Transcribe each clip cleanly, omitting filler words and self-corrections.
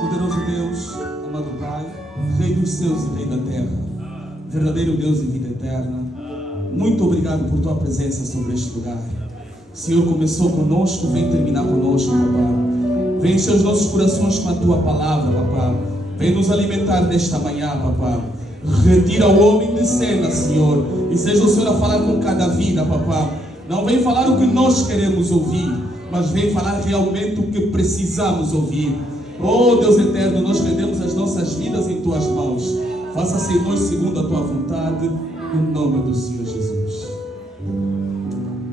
Poderoso Deus, amado Pai, Rei dos céus e Rei da terra, verdadeiro Deus e vida eterna, muito obrigado por tua presença sobre este lugar. Senhor, começou conosco, vem terminar conosco, Papá. Vem encher os nossos corações com a tua palavra, Papá. Vem nos alimentar nesta manhã, Papá. Retira o homem de cena, Senhor, e seja o Senhor a falar com cada vida, Papá. Não vem falar o que nós queremos ouvir, mas vem falar realmente o que precisamos ouvir. Oh Deus eterno, nós rendemos as nossas vidas em tuas mãos. Faça-se em nós segundo a tua vontade, em nome do Senhor Jesus.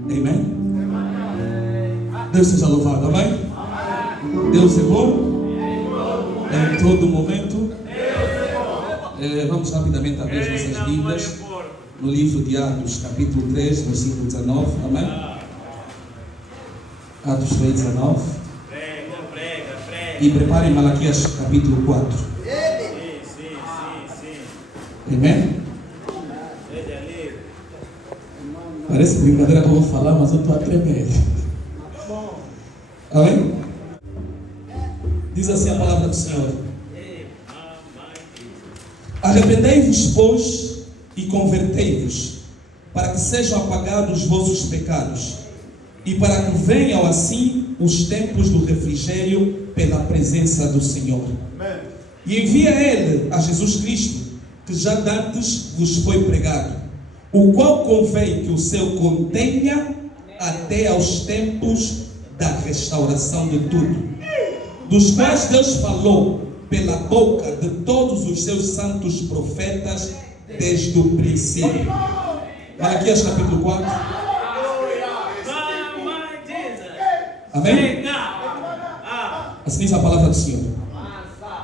Amém? Deus seja louvado, amém? Deus é bom em todo momento. Vamos rapidamente abrir as nossas Bíblias no livro de Atos, capítulo 3, versículo 19, amém? Atos 3, 19. E preparem Malaquias, capítulo 4. Amém? Parece brincadeira que eu vou falar, mas eu estou a tremer. Amém? Diz assim a palavra do Senhor: arrependei-vos, pois, e convertei-vos, para que sejam apagados os vossos pecados, e para que venham assim os tempos do refrigério pela presença do Senhor. Amém. E envia Ele a Jesus Cristo, que já dantes vos foi pregado, o qual convém que o seu contenha até aos tempos da restauração de tudo, dos quais Deus falou pela boca de todos os seus santos profetas desde o princípio. Malaquias capítulo 4. Amém? Assim diz a palavra do Senhor.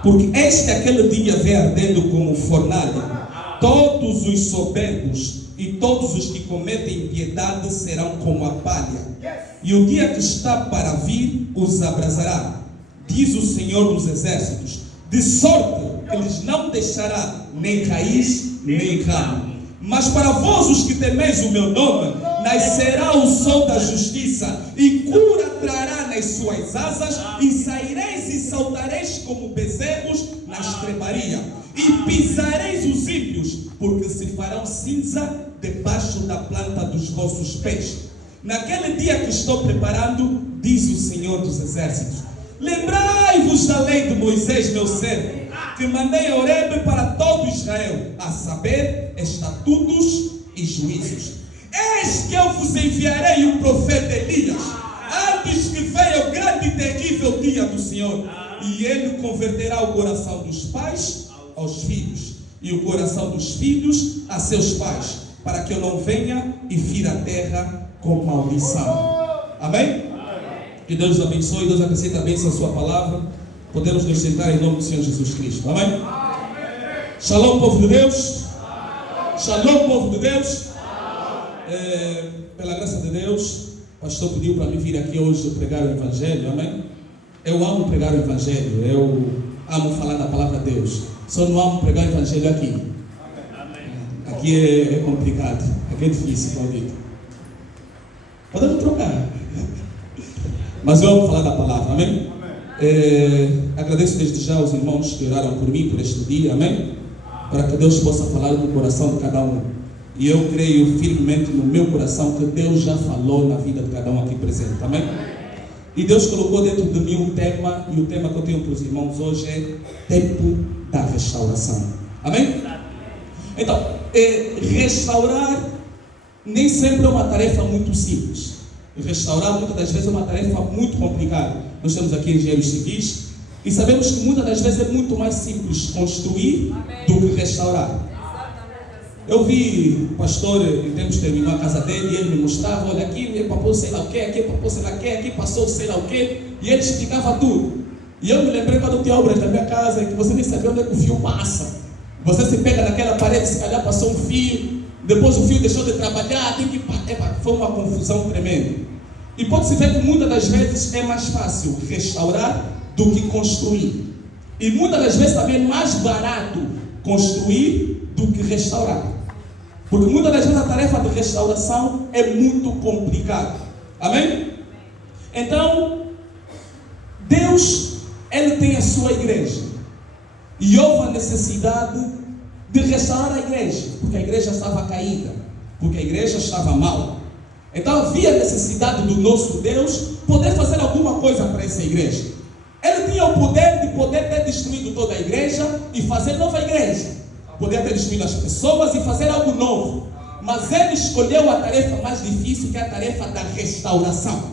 Porque este aquele dia vem ardendo como fornalha. Todos os soberbos e todos os que cometem impiedade serão como a palha. E o dia que está para vir os abrasará, diz o Senhor dos exércitos, de sorte que lhes não deixará nem raiz nem ramo. Mas para vós, os que temeis o meu nome, nascerá o sol da justiça, e cura trará nas suas asas, e saireis e saltareis como bezerros na estrebaria, e pisareis os ímpios, porque se farão cinza debaixo da planta dos vossos pés. Naquele dia que estou preparando, diz o Senhor dos exércitos, lembrai-vos da lei de Moisés, meu servo, que mandei a Horebe para todo Israel, a saber, estatutos e juízos. Eis que eu vos enviarei o profeta Elias, antes que venha o grande e terrível dia do Senhor, e ele converterá o coração dos pais aos filhos, e o coração dos filhos a seus pais, para que eu não venha e fira a terra com maldição. Amém? Que Deus nos abençoe, Deus acrescente a bênção à sua palavra. Podemos nos sentar em nome do Senhor Jesus Cristo. Amém? Shalom, povo de Deus. Shalom, povo de Deus. Pela graça de Deus, o pastor pediu para mim vir aqui hoje pregar o Evangelho. Amém? Eu amo pregar o Evangelho. Eu amo falar da palavra de Deus. Só não amo pregar o Evangelho aqui. Aqui é complicado. Aqui é difícil, Claudito. Podemos trocar. Mas eu amo falar da palavra. Amém? Agradeço desde já aos irmãos que oraram por mim por este dia, amém? Para que Deus possa falar no coração de cada um. E eu creio firmemente no meu coração que Deus já falou na vida de cada um aqui presente, amém? E Deus colocou dentro de mim um tema, e o tema que eu tenho para os irmãos hoje é tempo da restauração, amém? Então, restaurar nem sempre é uma tarefa muito simples. Restaurar muitas das vezes é uma tarefa muito complicada. Nós temos aqui engenheiros civis e sabemos que muitas das vezes é muito mais simples construir do que restaurar. Eu vi o pastor, em tempos terminou a casa dele, e ele me mostrava, olha, aqui é para pôr sei lá o que, aqui é para pôr sei lá o que, aqui passou sei lá o que, e ele explicava tudo. E eu me lembrei quando eu tinha obras na minha casa, que você nem sabia onde é que o fio passa. Você se pega naquela parede, se calhar passou um fio, depois o fio deixou de trabalhar, tem que... foi uma confusão tremenda. E pode-se ver que muitas das vezes é mais fácil restaurar do que construir. E muitas das vezes também é mais barato construir do que restaurar. Porque muitas das vezes a tarefa de restauração é muito complicada. Amém? Então, Deus, Ele tem a sua igreja. E houve a necessidade de restaurar a igreja. Porque a igreja estava caída. Porque a igreja estava mal. Então havia necessidade do nosso Deus poder fazer alguma coisa para essa igreja. Ele tinha o poder de poder ter destruído toda a igreja e fazer nova igreja. Poder ter destruído as pessoas e fazer algo novo. Mas ele escolheu a tarefa mais difícil, que é a tarefa da restauração.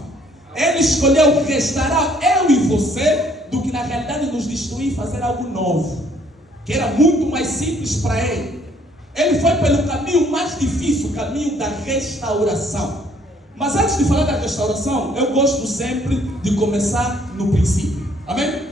Ele escolheu restaurar eu e você do que na realidade nos destruir e fazer algo novo. Que era muito mais simples para ele. Ele foi pelo caminho mais difícil, o caminho da restauração. Mas antes de falar da restauração, eu gosto sempre de começar no princípio. Amém?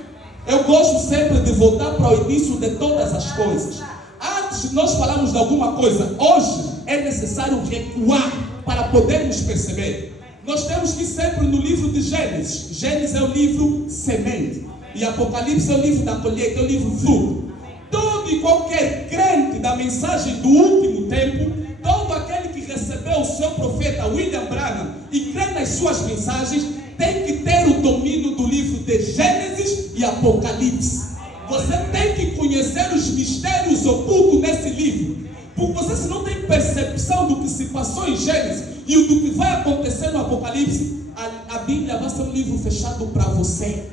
Eu gosto sempre de voltar para o início de todas as coisas. Antes de nós falarmos de alguma coisa, hoje é necessário recuar para podermos perceber. Nós temos que ir sempre no livro de Gênesis. Gênesis é o livro semente. E Apocalipse é o livro da colheita, é o livro fruto. Todo e qualquer crente da mensagem do último tempo, todo aquele que recebeu o seu profeta William Branham e crê nas suas mensagens, tem que ter o domínio do livro de Gênesis e Apocalipse. Você tem que conhecer os mistérios ocultos nesse livro. Porque você, se não tem percepção do que se passou em Gênesis e do que vai acontecer no Apocalipse, a Bíblia vai ser um livro fechado para você.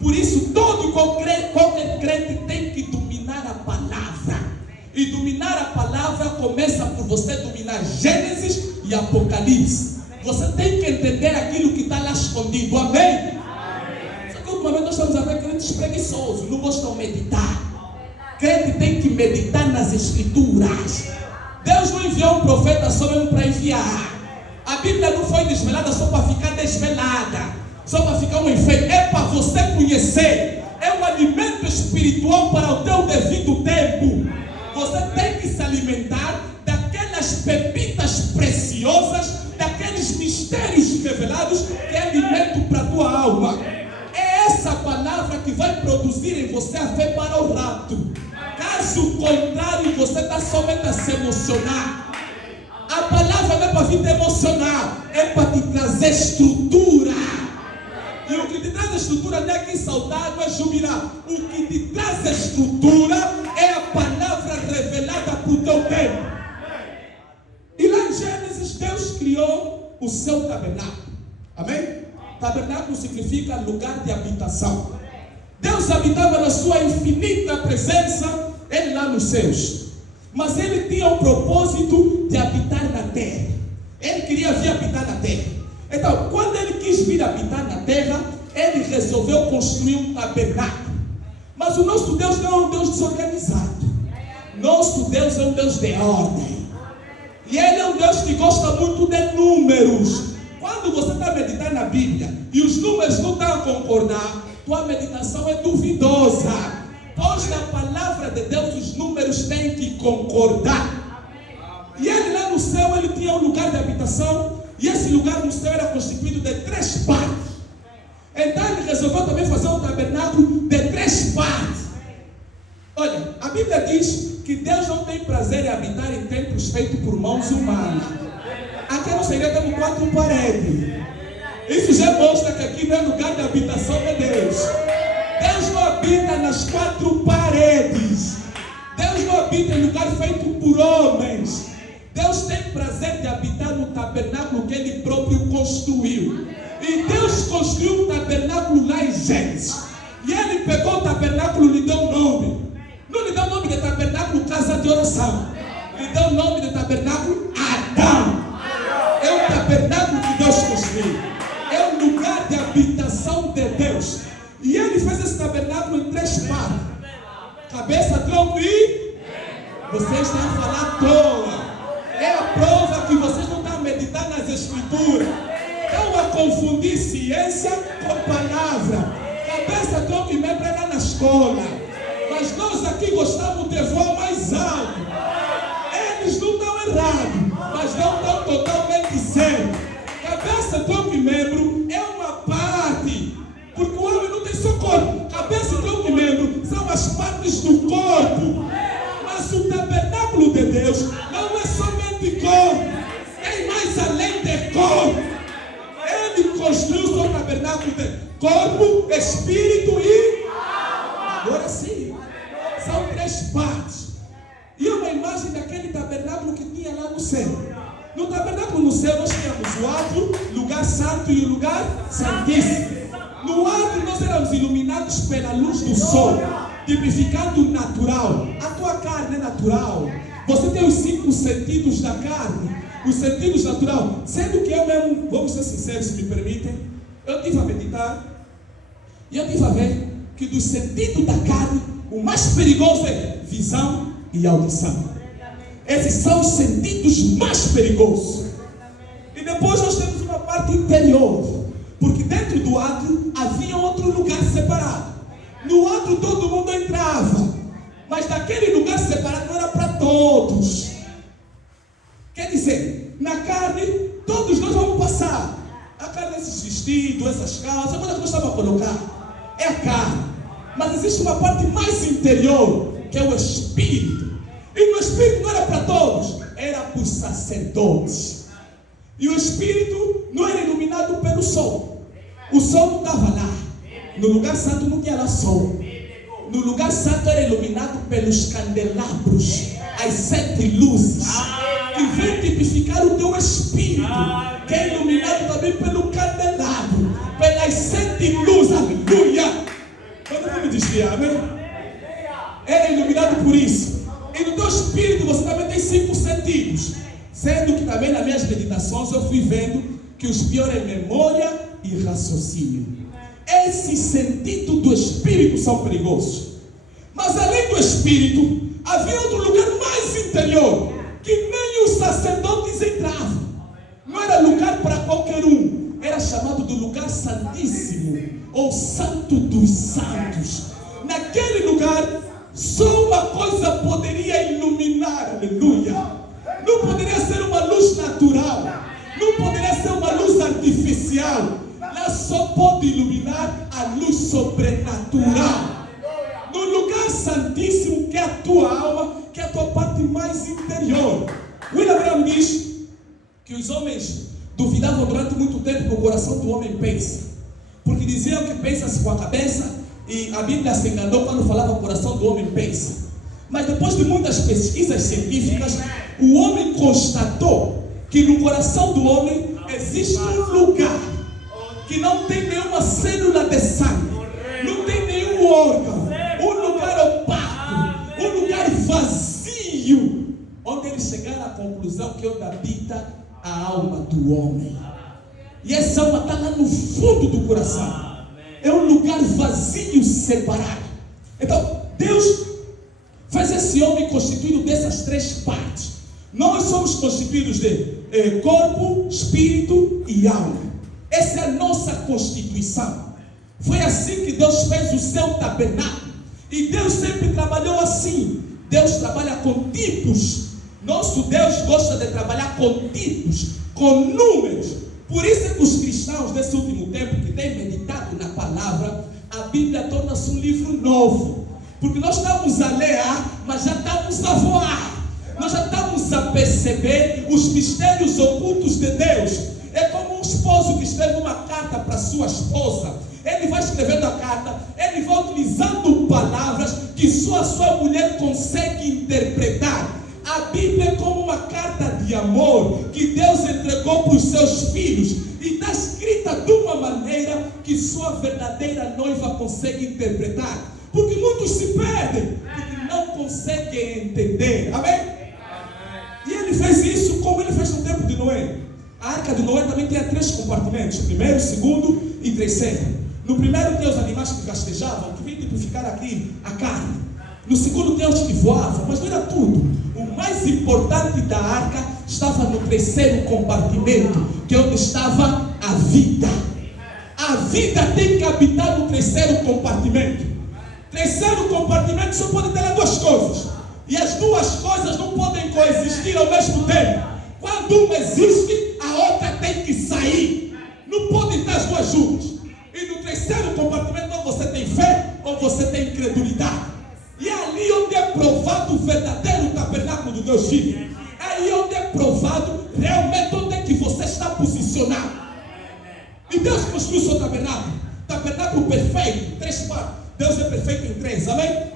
Por isso, todo e qualquer crente tem que dominar a palavra. E dominar a palavra começa por você dominar Gênesis e Apocalipse. Você tem que entender aquilo que está lá escondido. Amém? Só que ultimamente nós estamos a ver crentes preguiçosos, não gostam de meditar. Crente tem que meditar nas Escrituras. Deus não enviou um profeta só mesmo para enviar. A Bíblia não foi desvelada só para ficar desvelada, só para ficar um enfeite. É para você conhecer. É um alimento espiritual para o teu devido tempo. Você tem que se alimentar daquelas pepitas preciosas, daqueles mistérios revelados, que é alimento para a tua alma. É essa palavra que vai produzir em você a fé para o rapto. Caso contrário, você está somente a se emocionar. A palavra não é para vir te emocionar, é para te trazer estrutura. E o que te traz a estrutura não é que saudar, não é jubilar. O que te traz a estrutura é a palavra revelada para o teu tempo. E lá em Gênesis, Deus criou o seu tabernáculo. Amém? Tabernáculo significa lugar de habitação. Deus habitava na sua infinita presença, Ele lá nos céus. Mas Ele tinha o propósito de habitar na terra. Ele queria vir habitar na terra. Então, quando Ele quis vir habitar na terra, Ele resolveu construir um tabernáculo. Mas o nosso Deus não é um Deus desorganizado. Nosso Deus é um Deus de ordem. E Ele é um Deus que gosta muito de números. Quando você está meditando na Bíblia e os números não estão a concordar, tua meditação é duvidosa. Pois na palavra de Deus os números têm que concordar. E Ele lá no céu, Ele tinha um lugar de habitação. E esse lugar no céu era constituído de 3 partes. Então Ele resolveu também fazer um tabernáculo de 3 partes. Olha, a Bíblia diz que Deus não tem prazer em habitar em templos feitos por mãos humanas. Aqui não seria temos 4 paredes. Isso já mostra que aqui não é lugar de habitação de Deus. Deus não habita nas 4 paredes. Deus não habita em lugar feito por homens. Deus tem prazer de habitar no tabernáculo que Ele próprio construiu. E Deus construiu um tabernáculo lá em Gênesis. E Ele pegou o tabernáculo e lhe deu um nome. Não lhe deu o nome de tabernáculo casa de oração. Lhe deu o nome de tabernáculo Adão. É o tabernáculo que Deus construiu. É o lugar de habitação de Deus. E Ele fez esse tabernáculo em 3 partes: cabeça, tronco e... Vocês estão a falar à toa. É a prova que vocês não estão a meditar nas Escrituras. Estão a confundir ciência com palavra. Cabeça, tronco e membro é lá na escola. Mas nós aqui gostamos de voar mais alto. Eles não estão errados, mas não estão totalmente certos. Cabeça, tronco e membro é uma parte. Porque o homem não tem só corpo. Cabeça, tronco e membro são as partes do corpo. Mas o tabernáculo de Deus não é somente corpo, espírito e alma. Agora sim, são 3 partes. E é uma imagem daquele tabernáculo que tinha lá no céu. No tabernáculo no céu nós tínhamos o átrio, lugar santo e o lugar santíssimo. No átrio nós éramos iluminados pela luz do sol, tipificando o natural. A tua carne é natural. Você tem os 5 sentidos da carne, os sentidos natural. Sendo que eu mesmo, vamos ser sinceros, se me permitem, eu estive a meditar e eu estive a ver que dos sentidos da carne, o mais perigoso é visão e audição. Esses são os sentidos mais perigosos. E depois nós temos uma parte interior, porque dentro do átrio havia outro lugar separado. No átrio todo mundo entrava, mas daquele lugar separado não era para todos. Quer dizer, na carne todos nós vamos passar. A carne, esses vestidos, essas calças, a coisa que nós estamos a colocar é a carne. Mas existe uma parte mais interior, que é o espírito. E o espírito não era para todos, era para os sacerdotes. E o espírito não era iluminado pelo sol. O sol não estava lá. No lugar santo não tinha lá sol. No lugar santo era iluminado pelos candelabros, as 7 luzes, que vem tipificar o teu espírito, que é iluminado também pelo candelabro, pelas 7 luzes. Aleluia! Quando eu me desviar, amém? Era iluminado por isso. E no teu espírito você também tem 5 sentidos. Sendo que também nas minhas meditações eu fui vendo que os piores é memória e raciocínio. Esses sentidos do espírito são perigosos. Mas além do espírito, havia outro lugar mais interior, que nem os sacerdotes entravam. Não era lugar para qualquer um. Era chamado do lugar santíssimo, ou santo dos santos. Naquele lugar, só uma coisa poderia iluminar, aleluia. Não poderia ser uma luz natural, não poderia ser uma luz artificial. Lá só pode iluminar a luz sobrenatural. No lugar santíssimo, que é a tua alma, que é a tua parte mais interior. William Branham diz que os homens duvidavam durante muito tempo que o coração do homem pensa, porque diziam que pensa-se com a cabeça, e a Bíblia se enganou quando falava que o coração do homem pensa. Mas depois de muitas pesquisas científicas, o homem constatou que no coração do homem existe um lugar que não tem nenhuma célula de sangue, não tem nenhum órgão, um lugar opaco, um lugar vazio, onde eles chegaram à conclusão que onde habita a alma do homem. E essa alma está lá no fundo do coração. É um lugar vazio, separado. Então, Deus faz esse homem constituído dessas 3 partes. Nós somos constituídos de corpo, espírito e alma. Essa é a nossa constituição. Foi assim que Deus fez o seu tabernáculo. E Deus sempre trabalhou assim. Deus trabalha com tipos. Nosso Deus gosta de trabalhar com tipos, com números. Por isso é que os cristãos desse último tempo, que têm meditado na palavra, a Bíblia torna-se um livro novo. Porque nós estamos a ler, mas já estamos a voar. Nós já estamos a perceber os mistérios ocultos de Deus. É como um esposo que escreve uma carta para sua esposa. Ele vai escrevendo a carta, ele vai utilizando palavras que só a sua mulher consegue interpretar. A Bíblia é como uma carta de amor que Deus entregou para os seus filhos. E está escrita de uma maneira que só a verdadeira noiva consegue interpretar. Porque muitos se perdem, porque não conseguem entender. Amém? E ele fez isso como ele fez no tempo de Noé. A arca de Noé também tinha 3 compartimentos: primeiro, segundo e terceiro. No primeiro tem os animais que rastejavam, que vem tipificar aqui a carne. No segundo tem os que voavam, mas não era tudo. O mais importante da arca estava no terceiro compartimento, que é onde estava a vida. A vida tem que habitar no terceiro compartimento. Terceiro compartimento só pode ter 2 coisas. E as 2 coisas não podem coexistir ao mesmo tempo. Quando uma existe, a outra tem que sair. Não podem estar as 2 juntas. E no terceiro compartimento, ou você tem fé, ou você tem incredulidade. E é ali onde é provado o verdadeiro tabernáculo do Deus vivo. É aí onde é provado realmente onde é que você está posicionado. E Deus construiu o seu tabernáculo. tabernáculo perfeito, 3 partes. Deus é perfeito em 3, amém?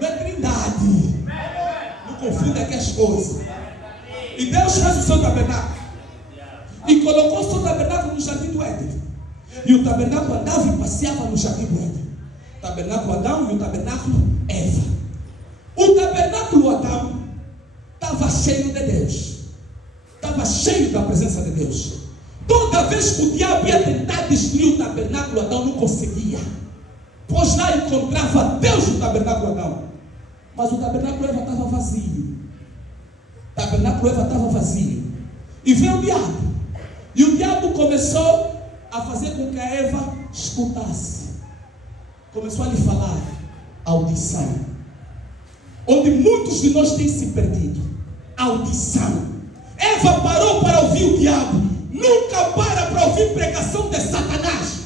Não é trindade. Não confunda aqui as coisas. E Deus fez o seu tabernáculo. E colocou o seu tabernáculo no jardim do Éden. E o tabernáculo andava e passeava no jardim do Éden. O tabernáculo Adão e o tabernáculo Eva. O tabernáculo Adão estava cheio de Deus. Estava cheio da presença de Deus. Toda vez que o diabo ia tentar destruir o tabernáculo Adão, não conseguia. Pois lá encontrava Deus no tabernáculo Adão. Mas o tabernáculo Eva estava vazio. O tabernáculo Eva estava vazio. E veio o diabo. E o diabo começou a fazer com que a Eva escutasse. Começou a lhe falar audição. Onde muitos de nós têm se perdido. Audição. Eva parou para ouvir o diabo. Nunca para ouvir pregação de Satanás.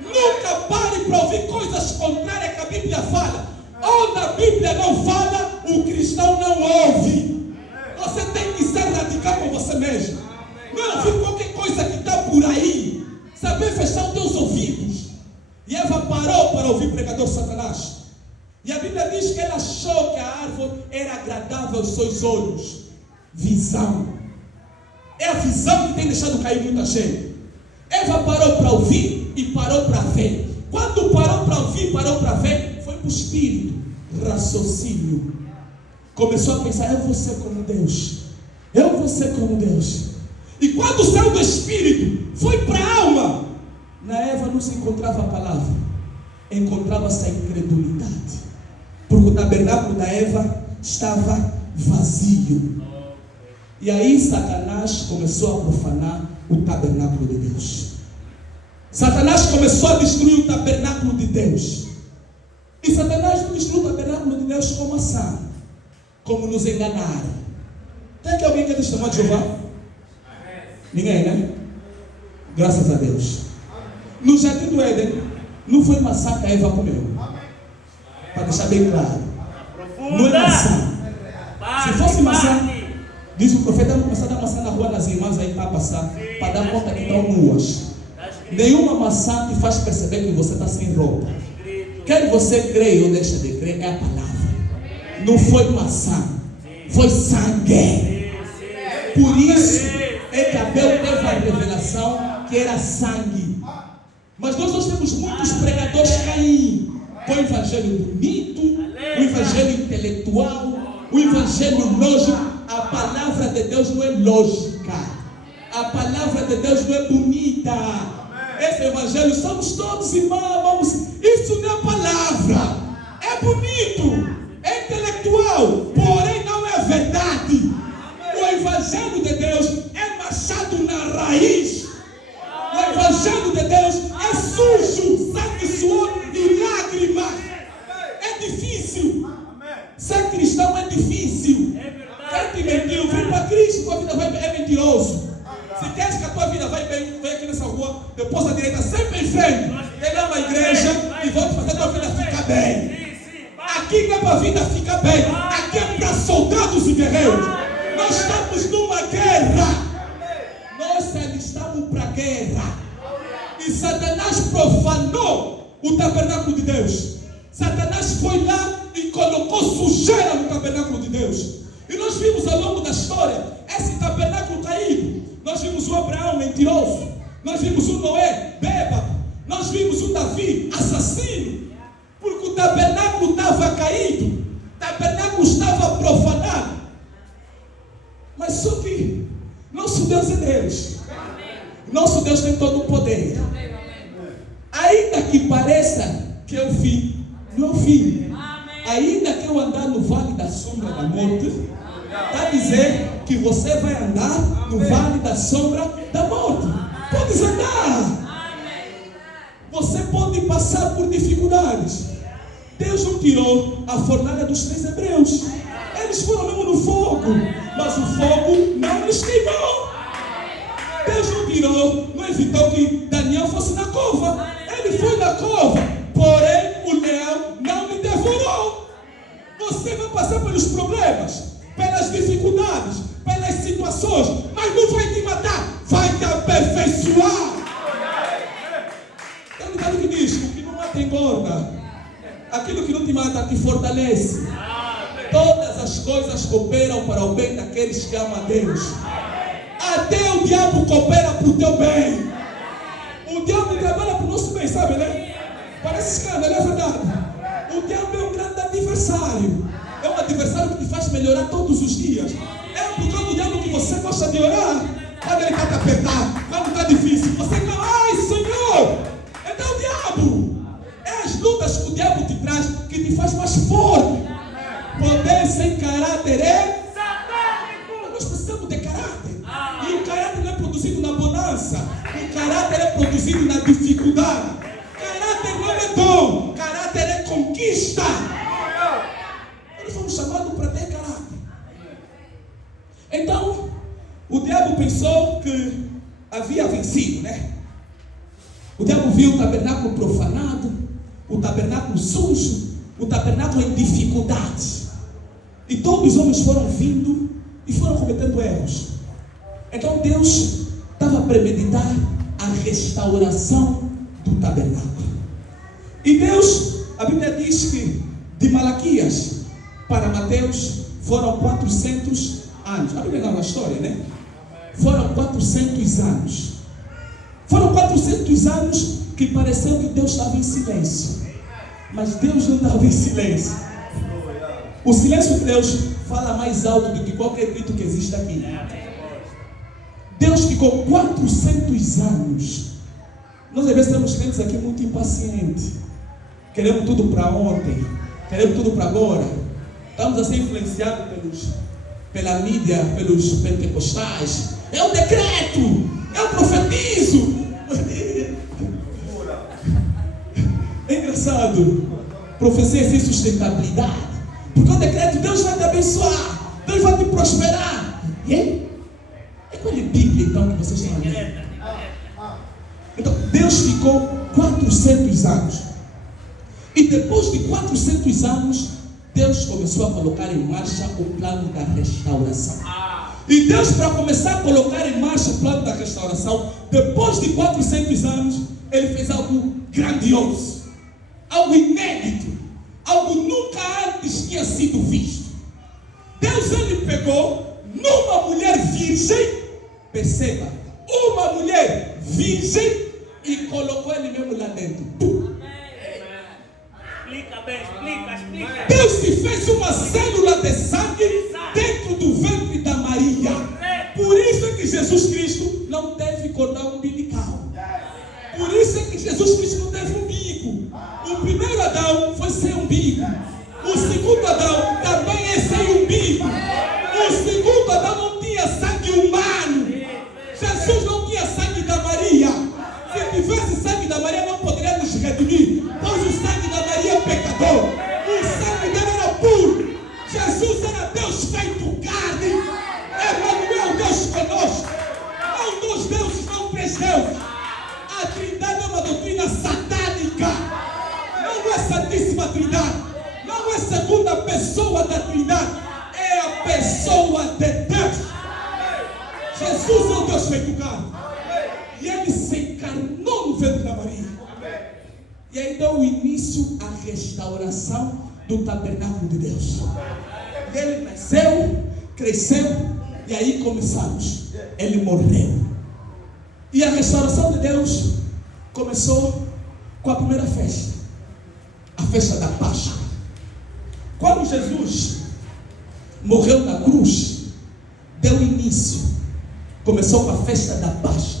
Nunca pare para ouvir coisas contrárias que a Bíblia fala. Onde a Bíblia não fala, o cristão não ouve. Você tem que ser radical com você mesmo. Não ouvir qualquer coisa que está por aí. Saber fechar os teus ouvidos. E Eva parou para ouvir pregador Satanás. E a Bíblia diz que ela achou que a árvore era agradável aos seus olhos. Visão. É a visão que tem deixado cair muita gente. Eva parou para ouvir e parou para ver. Quando parou para ouvir e parou para ver, foi para o espírito. Raciocínio. Começou a pensar, eu vou ser como Deus. Eu vou ser como Deus. E quando saiu do espírito, foi para a alma. Na Eva não se encontrava a palavra. Encontrava-se a incredulidade. Porque o tabernáculo da Eva estava vazio. E aí Satanás começou a profanar o tabernáculo de Deus. Satanás começou a destruir o tabernáculo de Deus. E Satanás não destruiu o tabernáculo de Deus como ação, como nos enganaram. Tem aqui alguém que é testemunha de Jeová? Ninguém, né? Graças a Deus. No jardim do Éden, não foi maçã que a Eva comeu. Para deixar bem claro. Não é maçã. Se fosse maçã, diz o profeta, não começar a dar maçã na rua nas irmãs aí para passar, para dar conta que estão nuas. Nenhuma maçã te faz perceber que você está sem roupa. Quer você creia ou deixa de crer, é a palavra. Não foi maçã, foi sangue. Por isso é que Abel teve a revelação que era sangue. Mas nós temos muitos pregadores Caim, com o evangelho bonito, o evangelho intelectual, o evangelho lógico. A palavra de Deus não é lógica. A palavra de Deus não é bonita. Esse evangelho somos todos irmãos. Isso não é palavra. É bonito. É intelectual. Porém não é verdade. O evangelho de Deus é machado na raiz. O evangelho de Deus é sujo, sangue, suor e lágrimas. É difícil. Ser cristão é difícil. Quer te mentir, vir para Cristo, tua vida vai bem, é mentiroso. Se queres que a tua vida vai bem, vem aqui nessa rua, depois à direita, sempre em frente. Ele é uma igreja e vão te fazer a tua vida ficar bem. Aqui não é para a vida ficar bem, aqui é para soldados e guerreiros. Nós estamos numa guerra. Nós estamos para a guerra. E Satanás profanou o tabernáculo de Deus. Satanás foi lá e colocou sujeira no tabernáculo de Deus. E nós vimos ao longo da história esse tabernáculo caído. Nós vimos o Abraão mentiroso. Nós vimos o Noé bêbado. Nós vimos o Davi assassino. Porque o tabernáculo estava caído. O tabernáculo estava profanado. Mas só que nosso Deus é Deus. Nosso Deus tem todo o poder. Ainda que pareça que eu vi, não vi. Ainda que eu andar no vale da sombra da morte, está a dizer que você vai andar no vale da sombra da morte. Pode andar. Você pode passar por dificuldades. Deus não tirou a fornalha dos 3 hebreus. Eles foram mesmo no fogo, mas o fogo não lhes queimou. Deus não tirou, não evitou que Daniel fosse na cova. Ele foi na cova, porém o leão não lhe devorou. Você vai passar pelos problemas, pelas dificuldades, pelas situações, mas não vai te matar, vai te aperfeiçoar. Eu não quero que aquilo que não te mata te fortalece. Todas as coisas cooperam para o bem daqueles que amam a Deus. Até o diabo coopera para o teu bem. O diabo trabalha para o nosso bem, sabe, né? Parece escândalo, é verdade. O diabo é um grande adversário. É um adversário que te faz melhorar todos os dias. É por causa do diabo que você gosta de orar. Quando ele está te apertar, quando está difícil, você fala, ai Senhor! Então o diabo, é as lutas que o diabo te traz que te faz mais forte. Poder sem caráter é satânico. Nós precisamos de caráter. E o caráter não é produzido na bonança. O caráter é produzido na dificuldade. Caráter não é dom. Caráter é conquista. Nós somos chamados para ter caráter. Então, o diabo pensou que havia vencido, né? O diabo viu o tabernáculo profanado, o tabernáculo sujo, o tabernáculo em dificuldades. E todos os homens foram vindo e foram cometendo erros. Então Deus estava a premeditar a restauração do tabernáculo. E Deus, a Bíblia diz que de Malaquias para Mateus foram 400 anos. A Bíblia não é uma história, né? Foram 400 anos. Foram 400 anos que pareceu que Deus estava em silêncio. Mas Deus não estava em silêncio. O silêncio de Deus fala mais alto do que qualquer grito que existe aqui. Deus ficou 400 anos. Nós às vezes temos crentes aqui muito impacientes. Queremos tudo para ontem. Queremos tudo para agora. Estamos a ser influenciados pela mídia, pelos pentecostais. É o decreto. É o profetizo. É engraçado. Profecia sem sustentabilidade. Porque o decreto, Deus vai te abençoar, Deus vai te prosperar. E é qual é a Bíblia então que vocês estão lendo? Então Deus ficou 400 anos. E depois de 400 anos, Deus começou a colocar em marcha o plano da restauração. E Deus, para começar a colocar em marcha o plano da restauração, depois de 400 anos, Ele fez algo grandioso, algo inédito. Algo nunca antes tinha sido visto. Deus, Ele pegou numa mulher virgem, perceba, uma mulher virgem, e colocou Ele mesmo lá dentro. Explica bem, explica. Deus se fez uma célula de sangue dentro do ventre da Maria. Por isso é que Jesus Cristo não teve cordão umbilical. Por isso é que Jesus Cristo não teve umbigo. O primeiro Adão foi sem umbigo. O segundo Adão também é sem umbigo. O segundo Adão não tinha sangue humano. Jesus não tinha sangue da Maria. Se tivesse sangue da Maria, não poderia nos redimir. Pois o sangue da Maria é pecador. O sangue dela era puro. Jesus era Deus feito carne. Emmanuel, Deus conosco. Não dois deuses, não três deuses. A Trindade é uma doutrina satânica. Não é Santíssima Trindade. Não é segunda pessoa da Trindade. É a pessoa de Deus. Jesus é o Deus feito carne. E Ele se encarnou no ventre da Maria. E aí deu o início à restauração do tabernáculo de Deus. E Ele nasceu, cresceu, e aí começamos. Ele morreu. E a restauração de Deus começou com a primeira festa, a festa da Páscoa. Quando Jesus morreu na cruz, deu início, começou com a festa da Páscoa.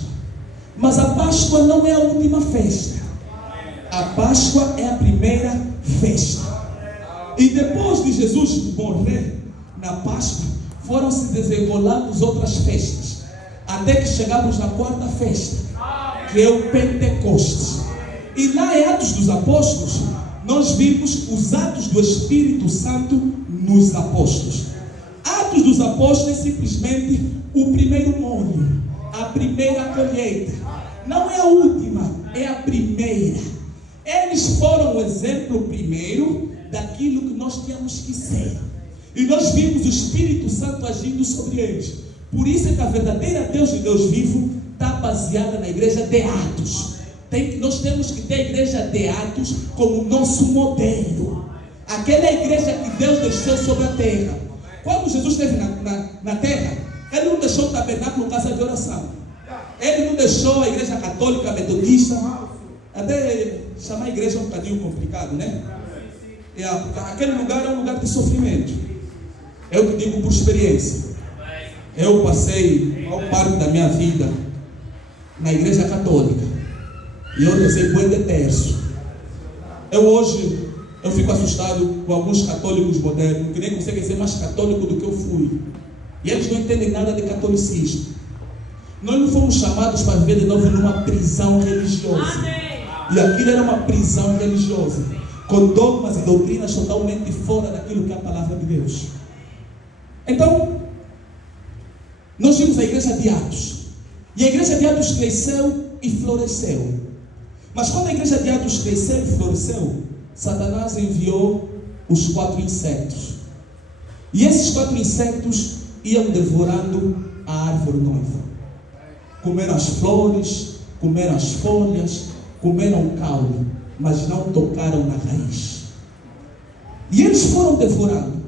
Mas a Páscoa não é a última festa. A Páscoa é a primeira festa. E depois de Jesus morrer na Páscoa, foram se desenrolando as outras festas, até que chegamos na quarta festa, que é o Pentecostes. E lá em Atos dos Apóstolos, nós vimos os atos do Espírito Santo nos apóstolos. Atos dos Apóstolos é simplesmente o primeiro molho, a primeira colheita. Não é a última, é a primeira. Eles foram o exemplo primeiro daquilo que nós tínhamos que ser. E nós vimos o Espírito Santo agindo sobre eles. Por isso é que a verdadeira Deus de Deus vivo está baseada na igreja de Atos. Nós temos que ter a igreja de Atos como nosso modelo. Aquela igreja que Deus deixou sobre a terra. Quando Jesus esteve na terra, Ele não deixou o tabernáculo casa de oração. Ele não deixou a igreja católica, metodista. Até chamar a igreja é um bocadinho complicado, né? Aquele lugar é um lugar de sofrimento. Eu que digo por experiência. Eu passei maior parte da minha vida na igreja católica. E eu rezei bué de terço. Hoje fico assustado com alguns católicos modernos que nem conseguem ser mais católicos do que eu fui. E eles não entendem nada de catolicismo. Nós não fomos chamados para viver de novo numa prisão religiosa. E aquilo era uma prisão religiosa, com dogmas e doutrinas totalmente fora daquilo que é a palavra de Deus. Então, nós vimos a igreja de Atos. E a igreja de Atos cresceu e floresceu. Mas quando a igreja de Atos cresceu e floresceu, Satanás enviou os 4 insetos. E esses 4 insetos iam devorando a árvore noiva. Comeram as flores, comeram as folhas, comeram o caule, mas não tocaram na raiz. E eles foram devorando.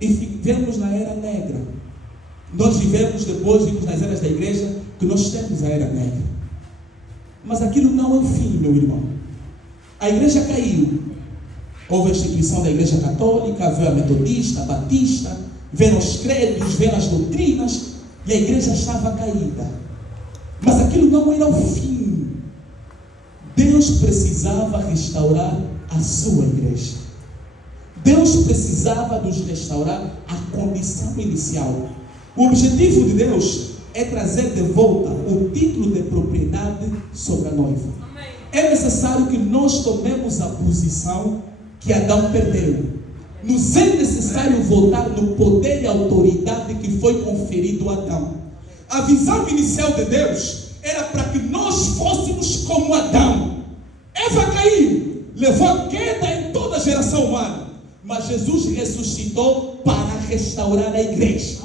E vivemos na era negra. Nós vivemos nas eras da igreja, que nós temos a era negra. Mas aquilo não é o fim, meu irmão. A igreja caiu. Houve a instituição da igreja católica, veio a metodista, a batista, vieram os credos, vieram as doutrinas, e a igreja estava caída. Mas aquilo não era o fim. Deus precisava restaurar a sua igreja. Deus precisava nos restaurar a condição inicial. O objetivo de Deus é trazer de volta o título de propriedade sobre a noiva. É necessário que nós tomemos a posição que Adão perdeu. Nos é necessário voltar no poder e autoridade que foi conferido a Adão. A visão inicial de Deus era para que nós fôssemos como Adão. Eva caiu, levou a queda em toda a geração humana. Mas Jesus ressuscitou para restaurar a igreja.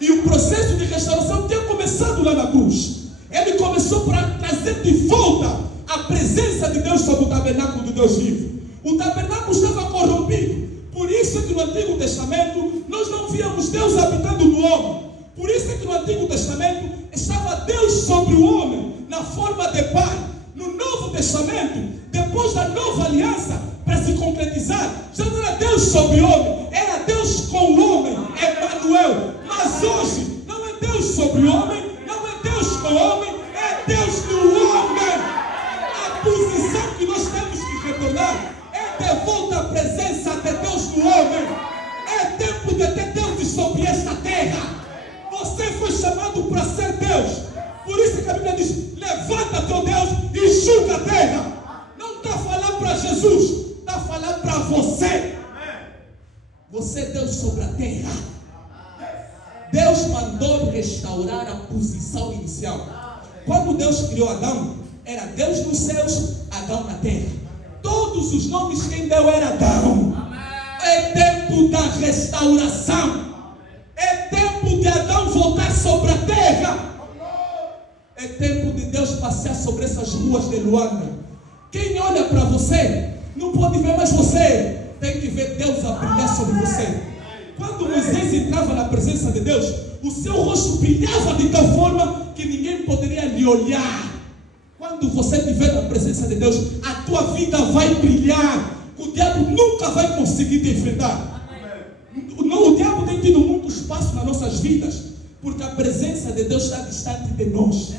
E o processo de restauração tinha começado lá na cruz. Ele começou para trazer de volta a presença de Deus sobre o tabernáculo de Deus vivo. O tabernáculo estava corrompido. Por isso é que no Antigo Testamento nós não víamos Deus habitando no homem. Por isso é que no Antigo Testamento estava Deus sobre o homem, na forma de Pai. No Novo Testamento, depois da nova aliança, para se concretizar, já não era Deus sobre o homem, era Deus com o homem, Emmanuel. Mas hoje, não é Deus sobre o homem, não é Deus com o homem, é Deus no homem. A posição que nós temos que retornar é de volta à presença de Deus no homem. É tempo de ter Deus sobre esta terra. Você foi chamado para ser Deus. Por isso que a Bíblia diz: levanta-te, ó Deus, e julga a terra. Não está falando para Jesus, está falando para você. Você é Deus sobre a terra. Deus mandou restaurar a posição inicial. Quando Deus criou Adão, era Deus nos céus, Adão na terra. Todos os nomes quem deu era Adão. É tempo da restauração. É tempo de Adão voltar sobre a terra. É tempo de Deus passear sobre essas ruas de Luanda. Quem olha para você não pode ver mais você. Tem que ver Deus a brilhar sobre você. Quando Moisés entrava na presença de Deus, o seu rosto brilhava de tal forma que ninguém poderia lhe olhar. Quando você estiver na presença de Deus, a tua vida vai brilhar. O diabo nunca vai conseguir te enfrentar. O diabo tem tido muito espaço nas nossas vidas, porque a presença de Deus está distante de nós.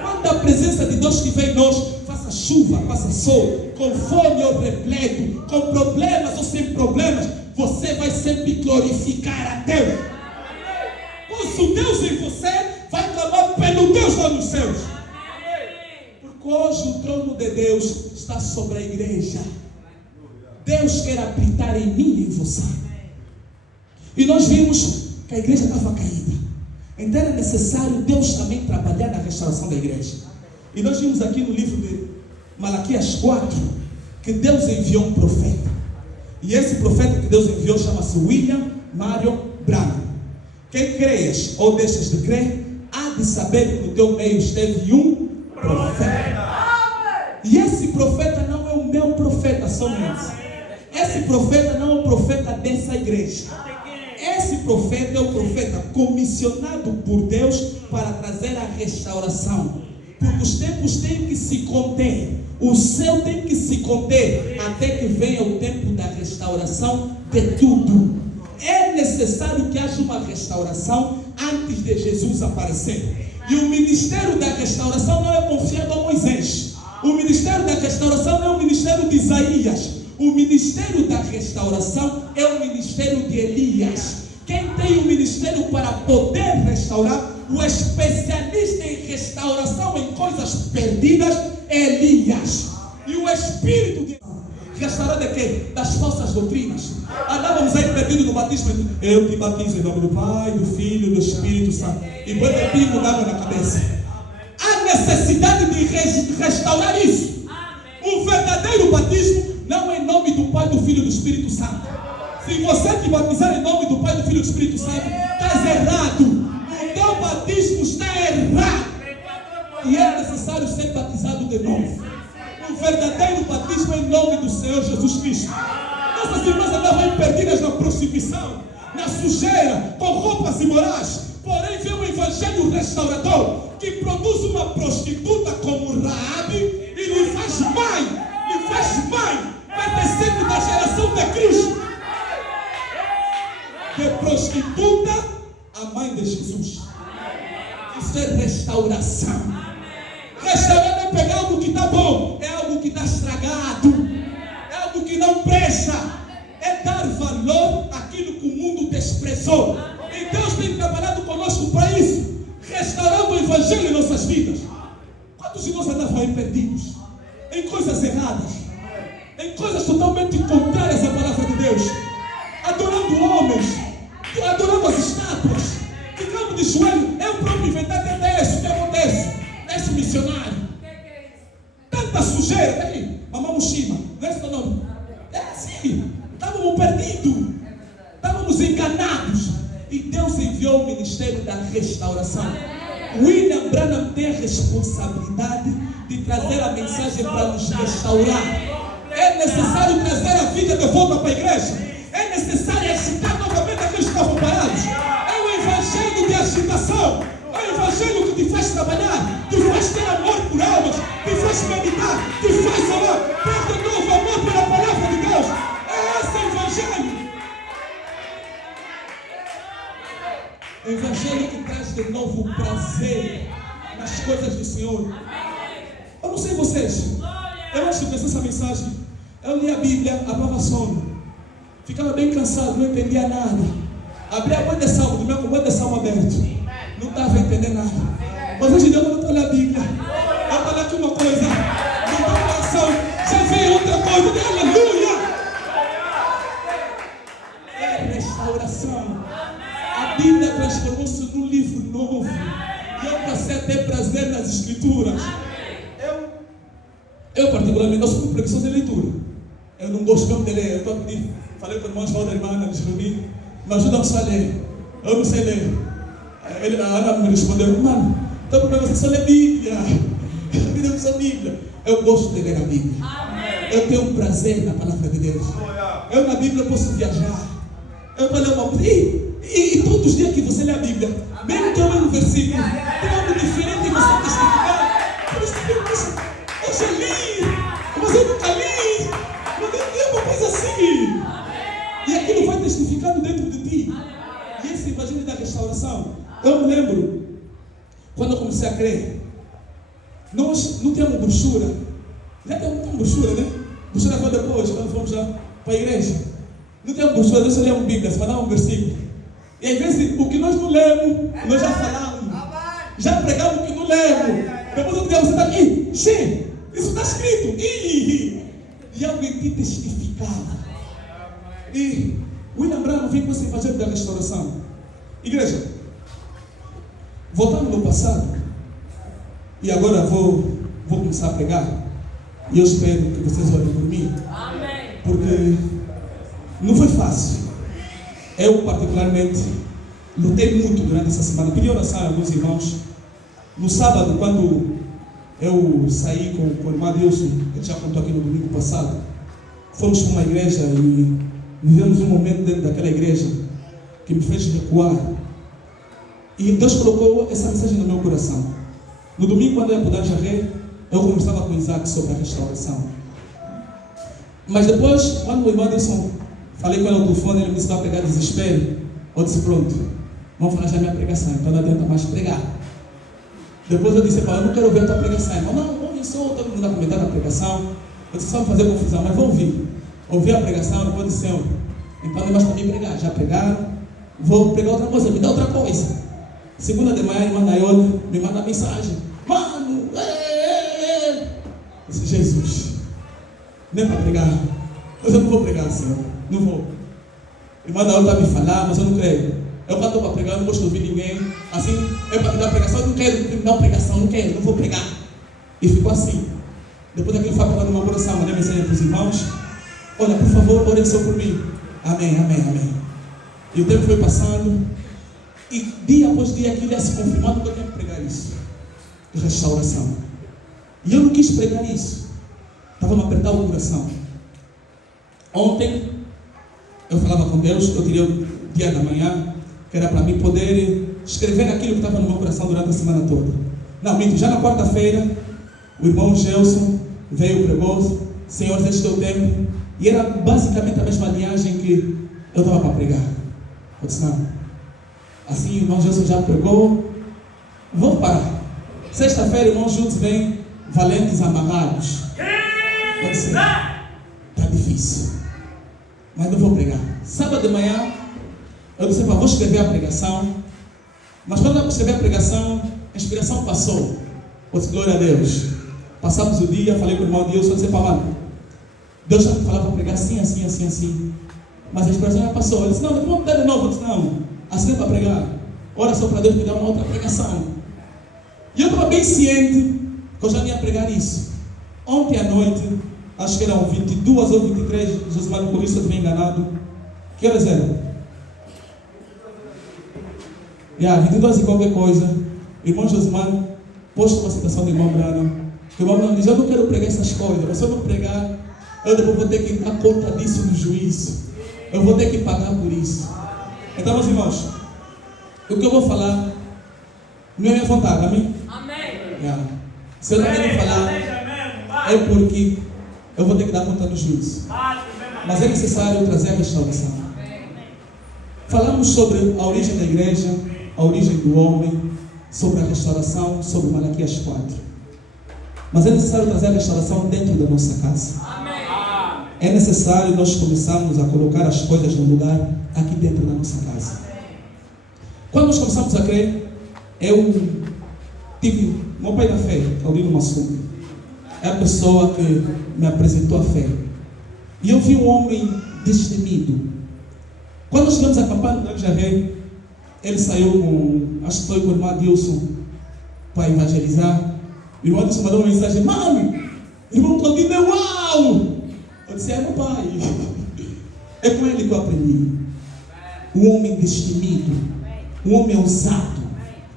Quando a presença de Deus estiver em nós, faça chuva, faça sol, com fome ou repleto, com problemas ou sem problemas, você vai sempre glorificar a Deus. Pois o Deus em você vai clamar pelo Deus lá nos céus. Porque hoje o trono de Deus está sobre a igreja. Deus quer habitar em mim e em você. E nós vimos que a igreja estava caída. Então era necessário Deus também trabalhar na restauração da igreja. E nós vimos aqui no livro de Malaquias 4 que Deus enviou um profeta. E esse profeta que Deus enviou chama-se William Marion Branham. Quem creias ou deixas de crer, há de saber que no teu meio esteve um profeta. E esse profeta não é o meu profeta somente. Esse profeta não é o profeta dessa igreja. Esse profeta é o profeta comissionado por Deus para trazer a restauração. Porque os tempos têm que se conter. O céu tem que se conter até que venha o tempo da restauração de tudo. É necessário que haja uma restauração antes de Jesus aparecer. E o ministério da restauração não é confiado a Moisés. O ministério da restauração não é o ministério de Isaías. O ministério da restauração é o ministério de Elias. Quem tem o ministério para poder restaurar, o especialista em restauração em coisas perdidas é Elias. E o Espírito de restaurar de quê? Das falsas doutrinas. Andávamos aí perdidos no batismo. Eu te batizo em nome do Pai, do Filho e do Espírito Santo. E põe o pingo d'água na cabeça. Há necessidade de restaurar isso. O verdadeiro batismo não é em nome do Pai, do Filho e do Espírito Santo. Se você te batizar em nome do Pai, do Filho e do Espírito Santo, estás errado. O teu batismo está errado. E é necessário ser batizado de novo. O verdadeiro batismo é em nome do Senhor Jesus Cristo. Nossas irmãs andavam perdidas na prostituição, na sujeira, com roupas imorais. Porém veio o evangelho restaurador, que produz uma prostituta como Raabe e lhe faz mãe, pertencente da geração de Cristo. De prostituta a mãe de Jesus. Isso é restauração. Restaurar não é pegar algo que está bom, é algo que está estragado, é algo que não presta, é dar valor àquilo que o mundo desprezou. E Deus tem trabalhado conosco para isso, restaurando o evangelho em nossas vidas. Quantos de nós andavam aí perdidos, em coisas erradas, em coisas totalmente contrárias à palavra de Deus, adorando homens, adorando as estátuas, ficando de joelho? Eu próprio inventei até isso, o que acontece? Esse missionário, tanta sujeira, tá aqui, mamamos Shima, não é esse o nome? É assim, estávamos perdidos, estávamos enganados, e Deus enviou o ministério da restauração. William Branham tem a responsabilidade de trazer a mensagem para nos restaurar. É necessário trazer a vida de volta para a igreja, é necessário excitar novamente aqueles que estavam parados. É o evangelho de agitação. É o evangelho que te faz trabalhar, te faz ter amor por almas, te faz meditar, te faz orar, ter de novo amor pela palavra de Deus. É esse evangelho. O evangelho que traz de novo o prazer nas coisas do Senhor. Eu não sei vocês, eu acho que essa mensagem, eu li a Bíblia, apava sono, ficava bem cansado, não entendia nada. Abri a boa de salmo, do meu com de salmo aberto. Não estava entendendo nada. Mas hoje em dia eu não estou lendo a Bíblia. Eu estou lendo aqui uma coisa. No meu coração já veio outra coisa. Aleluia! É restauração. A Bíblia transformou-se num livro novo. E eu passei a ter prazer nas Escrituras. Eu particularmente, eu sou preguiçoso de leitura. Eu não gosto mesmo de ler. Eu estou aqui, falei com o irmão João da irmã, nos reuni. Me ajuda só a ler. Eu não sei ler. A Ana me respondeu, mano, então para você só ler Bíblia. Eu só Bíblia. Eu gosto de ler a Bíblia. Eu tenho um prazer na palavra de Deus. Eu na Bíblia posso viajar. Eu estou lendo uma e todos os dias que você lê a Bíblia, mesmo que eu leia um versículo, tem algo diferente e você testificar. Por isso que eu já li, mas eu nunca li. Mas eu tenho uma coisa assim. E aquilo vai testificando dentro de ti. E esse evangelho da restauração. Eu me lembro, quando eu comecei a crer, nós não tínhamos brochura. Já temos brochura, né? Brochura foi depois, quando fomos já para a igreja. Não tínhamos brochura, nós só líamos Bíblia, se mandava um versículo. E às vezes, o que nós não lemos, nós já falamos. Já pregamos o que não lemos. Depois outro dia você está aqui, isso está escrito. E alguém te testificava. E William Branham vem com esse evangelho da restauração. Igreja, voltando no passado, e agora vou começar a pregar, e eu espero que vocês olhem por mim, porque não foi fácil. Eu particularmente lutei muito durante essa semana, pedi oração a alguns irmãos. No sábado, quando eu saí com o irmão Adilson, ele já contou aqui no domingo passado. Fomos para uma igreja e vivemos um momento dentro daquela igreja que me fez recuar. E Deus colocou essa mensagem no meu coração. No domingo, quando eu ia para o Jarré, eu conversava com Isaac sobre a restauração. Mas depois, quando o irmão Adilson, falei com ele ao telefone, ele me disse que vai pegar desespero. Eu disse, pronto, vamos falar já minha pregação, então não adianta mais pregar. Depois eu disse, eu não quero ouvir a tua pregação. Irmão, não, ouve só, todo mundo vai comentar a pregação. Eu disse, só me fazer confusão, mas vou ouvir. Ouvi a pregação, depois disse, então não é mais para mim pregar. Já pregaram, vou pregar outra coisa, me dá outra coisa. Segunda de manhã, a irmã Nayone me manda mensagem. Mano, eu disse, Jesus, nem para pregar. Mas eu não vou pregar, Senhor, não vou. A irmã Nayone está me falando, mas eu não creio. Eu quando estou para pregar, eu não gosto de ouvir ninguém. Assim, é para me dar pregação, eu não quero me dar uma pregação, não vou pregar. E ficou assim. Depois daquele foi pegando no meu coração, mandei mensagem para os irmãos. Olha, por favor, orem só por mim. Amém, amém, amém. E o tempo foi passando. E dia após dia aquilo ia se confirmando que eu tinha que pregar isso. Restauração. E eu não quis pregar isso. Estava a me apertar o coração. Ontem, eu falava com Deus, eu queria o dia da manhã, que era para mim poder escrever aquilo que estava no meu coração durante a semana toda. Não, minto, já na quarta-feira, o irmão Gelson veio pregou, Senhor, este é o tempo. E era basicamente a mesma linhagem que eu estava para pregar. Eu disse, não. Assim, o irmão Gelson já pregou, vou parar. Sexta-feira, o irmão Juntos vem, valentes amarrados. Eu disse, está difícil, mas não vou pregar. Sábado de manhã, eu disse, vou escrever a pregação. Mas quando eu escrevi a pregação, a inspiração passou. Eu disse, glória a Deus. Passamos o dia, falei com o irmão Deus, eu disse, mano, Deus já me falava para pregar assim, assim, assim, assim. Mas a inspiração já passou. Ele disse, não, vamos dar de novo. Eu disse, não, assim é para pregar. Ora só para Deus me dar uma outra pregação. E eu estava bem ciente que eu já ia pregar isso. Ontem à noite, acho que eram 22 ou 23, Josimar me corrija se eu estiver enganado. Que horas eram? 22 e qualquer coisa. O irmão Josimar posta uma citação do irmão Brano. O irmão Brano diz, eu não quero pregar essas coisas, mas se eu não pregar, eu depois vou ter que dar conta disso no juízo. Eu vou ter que pagar por isso. Então, meus irmãos, o que eu vou falar não é minha vontade, amém? Amém. Se eu não quero falar, é porque eu vou ter que dar conta do juízo. Mas é necessário trazer a restauração. Falamos sobre a origem da igreja, a origem do homem, sobre a restauração, sobre Malaquias 4. Mas é necessário trazer a restauração dentro da nossa casa. É necessário nós começarmos a colocar as coisas no lugar aqui dentro da nossa casa. Quando nós começamos a crer, eu tive meu pai da fé, Aurino Massuca. É a pessoa que me apresentou a fé. E eu vi um homem destemido. Quando nós chegamos a campanha do Jarré, ele saiu com, acho que foi com o irmão Adilson, para evangelizar. O irmão Adilson mandou uma mensagem, mano, irmão Claudino é uau! Eu disse, meu pai. É com ele que eu aprendi. Um homem destemido, um homem ousado,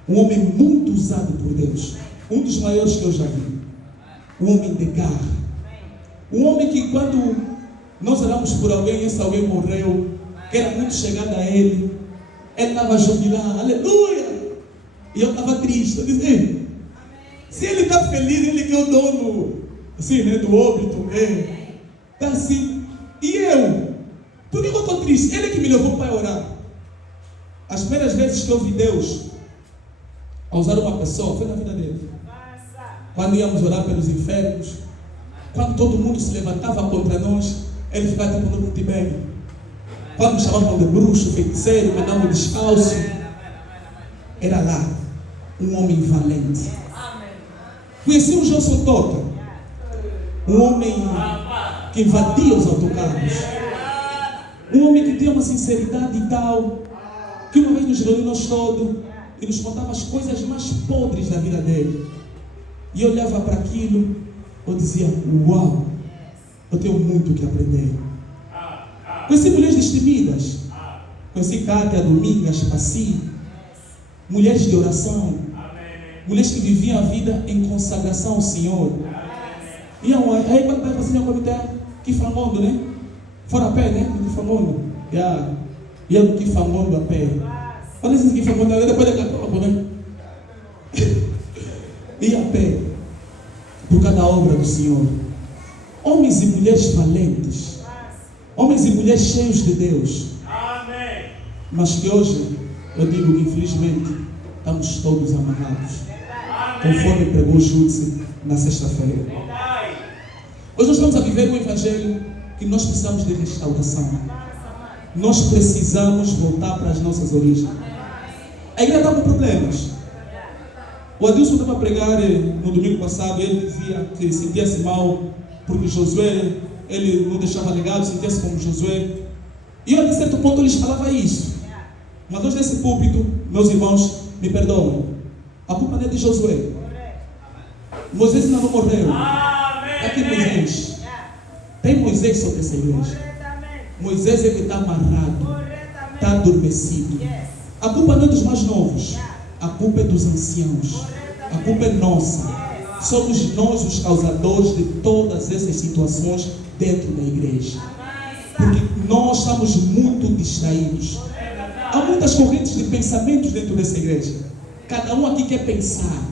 um homem muito usado por Deus. Um dos maiores que eu já vi. Um homem de garra. Um homem que quando nós oramos por alguém, esse alguém morreu, que era muito chegado a ele estava a jubilar, aleluia! E eu estava triste. Eu disse, se ele está feliz, ele que é o dono, assim, né, do óbito, está assim. E eu? Por que eu estou triste? Ele que me levou para orar. As primeiras vezes que eu vi Deus a usar uma pessoa foi na vida dele. Quando íamos orar pelos enfermos, quando todo mundo se levantava contra nós, ele ficava tipo, não muito bem. Quando me chamavam de bruxo, feiticeiro, me davam descalço, era lá um homem valente. Conheci o Gelson Tota, um homem que invadia os autocarros, um homem que tinha uma sinceridade e tal, que uma vez nos reuniu nós todos e nos contava as coisas mais podres da vida dele. E eu olhava para aquilo, eu dizia, uau, eu tenho muito que aprender. Conheci mulheres destemidas, conheci Cátia, Domingas, Passi, mulheres de oração, mulheres que viviam a vida em consagração ao Senhor. E aí quando vai fazer o comitê, que famoso, né? Fora a pé, né? Que famoso. E o que famoso a pé. Olha esse que famoso, depois da copa, né? E a pé, por cada obra do Senhor. Homens e mulheres valentes, homens e mulheres cheios de Deus. Amém. Mas que hoje, eu digo que infelizmente, estamos todos amarrados. Conforme pregou Júdice na sexta-feira. Hoje nós estamos a viver um evangelho que nós precisamos de restauração. Nós precisamos voltar para as nossas origens. A igreja está com problemas. O Adilson estava a pregar no domingo passado. Ele dizia que sentia-se mal porque Josué, ele não deixava legado, sentia-se como Josué. E eu, a certo ponto, lhes falava isso. Mas hoje nesse púlpito, meus irmãos, me perdoam. A culpa não é de Josué. Moisés ainda não morreu. Aqui Moisés. Tem Moisés sobre essa igreja. Moisés é que está amarrado, está adormecido. A culpa não é dos mais novos. A culpa é dos anciãos. A culpa é nossa. Somos nós os causadores de todas essas situações dentro da igreja. Porque nós estamos muito distraídos. Há muitas correntes de pensamentos dentro dessa igreja. Cada um aqui quer pensar.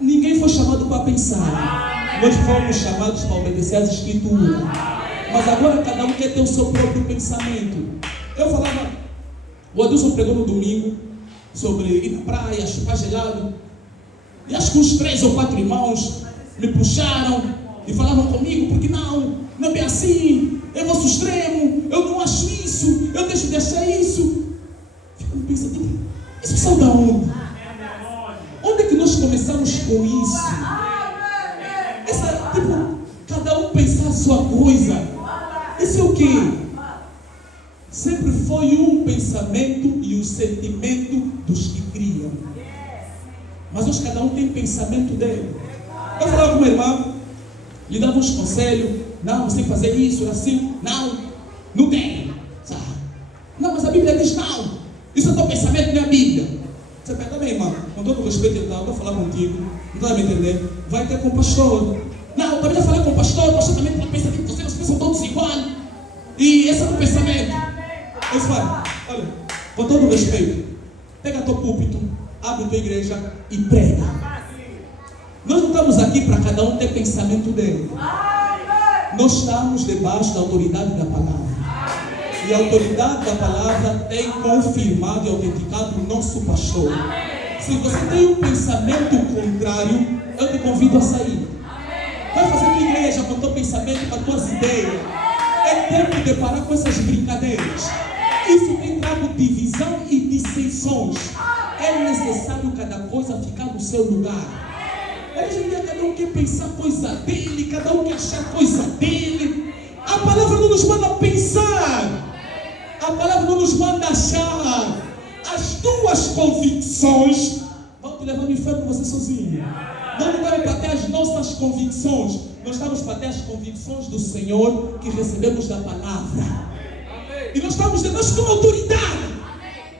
Ninguém foi chamado para pensar. Nós fomos chamados para obedecer às escrituras. Mas agora cada um quer ter o seu próprio pensamento. Eu falava, o Adilson pregou no domingo sobre ir na praia, chupar gelado. E acho que uns 3 ou 4 irmãos me puxaram e falavam comigo, porque não é bem assim, é vosso extremo, eu não acho isso, eu deixo de achar isso. Fico pensando, isso saiu da onde? Onde é que nós começamos com isso? Essa, cada um pensar a sua coisa. Isso é o quê? Sempre foi um pensamento e um sentimento dos que criam. Mas hoje cada um tem pensamento dele. Eu falava com meu irmão, lhe dava uns conselhos. Não, você tem que fazer isso, assim. Não tem. Não, mas a Bíblia diz não. Isso é teu pensamento, não é a Bíblia. Você pega também, irmão. Com todo o respeito, eu estou a falar contigo. Não está me entender? Vai ter com o pastor. Não, também já falei com o pastor também pensa que vocês pensam todos igual. E esse é o pensamento. Eu falo, olha, com todo o respeito, pega teu púlpito, abre tua igreja e prega. Nós não estamos aqui para cada um ter pensamento dele. Nós estamos debaixo da autoridade da palavra. E a autoridade da palavra tem confirmado e autenticado o nosso pastor. Se você tem um pensamento contrário, eu te convido a sair. Vai fazer tua igreja com o teu pensamento, com as tuas ideias. É tempo de parar com essas brincadeiras. Isso tem trago divisão e dissensões. É necessário cada coisa ficar no seu lugar. Hoje em dia cada um quer pensar coisa dele, cada um quer achar coisa dele. A palavra não nos manda pensar. A palavra não nos manda achar. As tuas convicções vão te levar no inferno você sozinho. Nós não estamos para ter as nossas convicções. Nós estamos para ter as convicções do Senhor que recebemos da palavra. E nós estamos com autoridade.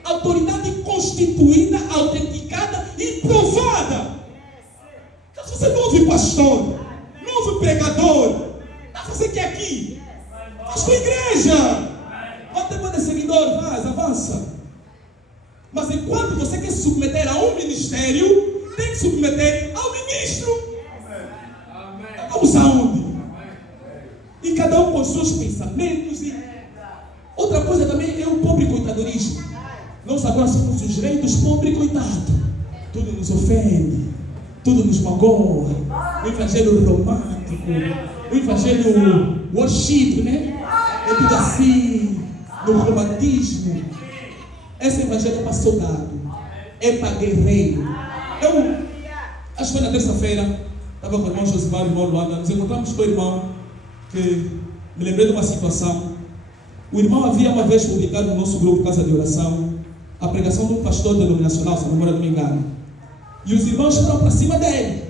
Autoridade constituída, autenticada e provada. Então se você não ouve pastor, não ouve pregador, não você quer aqui. Faz com a igreja. Pode ter quantos seguidores, avança. Mas enquanto você quer se submeter a um ministério, tem que se submeter ao ministro. Vamos aonde? E cada um com os seus pensamentos. Outra coisa também é o pobre coitadorismo. Nós agora somos os reis dos pobres coitados. Tudo nos ofende, tudo nos magoa. O evangelho romântico, o evangelho worship, né? É tudo assim, no romantismo. Esse evangelho é para soldado, é para guerreiro. Eu, acho que foi na terça-feira, estava com o irmão Josimar e o irmão Luanda. Nos encontramos com o irmão que me lembrei de uma situação. O irmão havia uma vez publicado no nosso grupo Casa de Oração a pregação de um pastor denominacional, se a memória não me engano. E os irmãos foram para cima dele,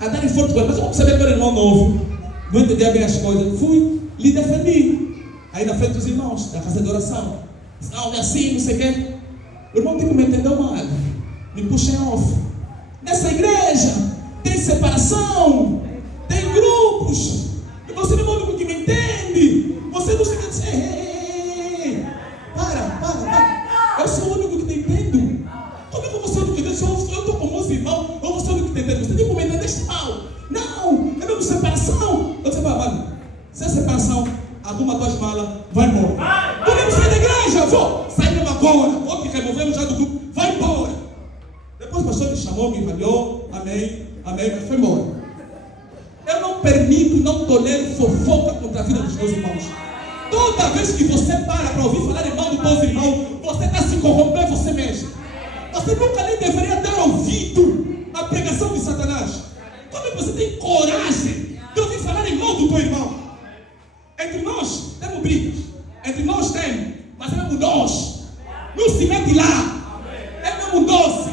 a darem forte com ele. Mas eu percebi que era irmão novo, não entendia bem as coisas. Fui, lhe defendi. Aí na frente dos irmãos da Casa de Oração. Não, é assim, não sei o quê. O irmão tipo me entendeu mal. me puxem off. Nessa igreja tem separação, tem grupos, e você não é o único que me entende. Você não se diz, ei, para. Eu sou o único que te entendo. Como é que você é o único que entende? Eu estou com meus irmãos, ou você é o único que te entende? Você tem que me entender mal. Não, é mesmo separação. Eu disse, mano, se é separação, arruma tuas malas, vai embora. Podemos sair da igreja, vou, sai mesmo agora. Vou te removemos já do grupo, vai embora. Depois o pastor me chamou, me avaliou, amém, mas foi embora. Eu não permito, não tolero fofoca contra a vida dos meus irmãos. Toda vez que você para ouvir falar em mal dos teus irmãos, você está se corrompendo você mesmo. Você nunca nem deveria dar ouvido à pregação de Satanás. Como é que você tem coragem de ouvir falar em mal do teu irmão? Entre nós temos brigas, entre nós temos, mas é mesmo nós. Não se mete lá, é mesmo doce.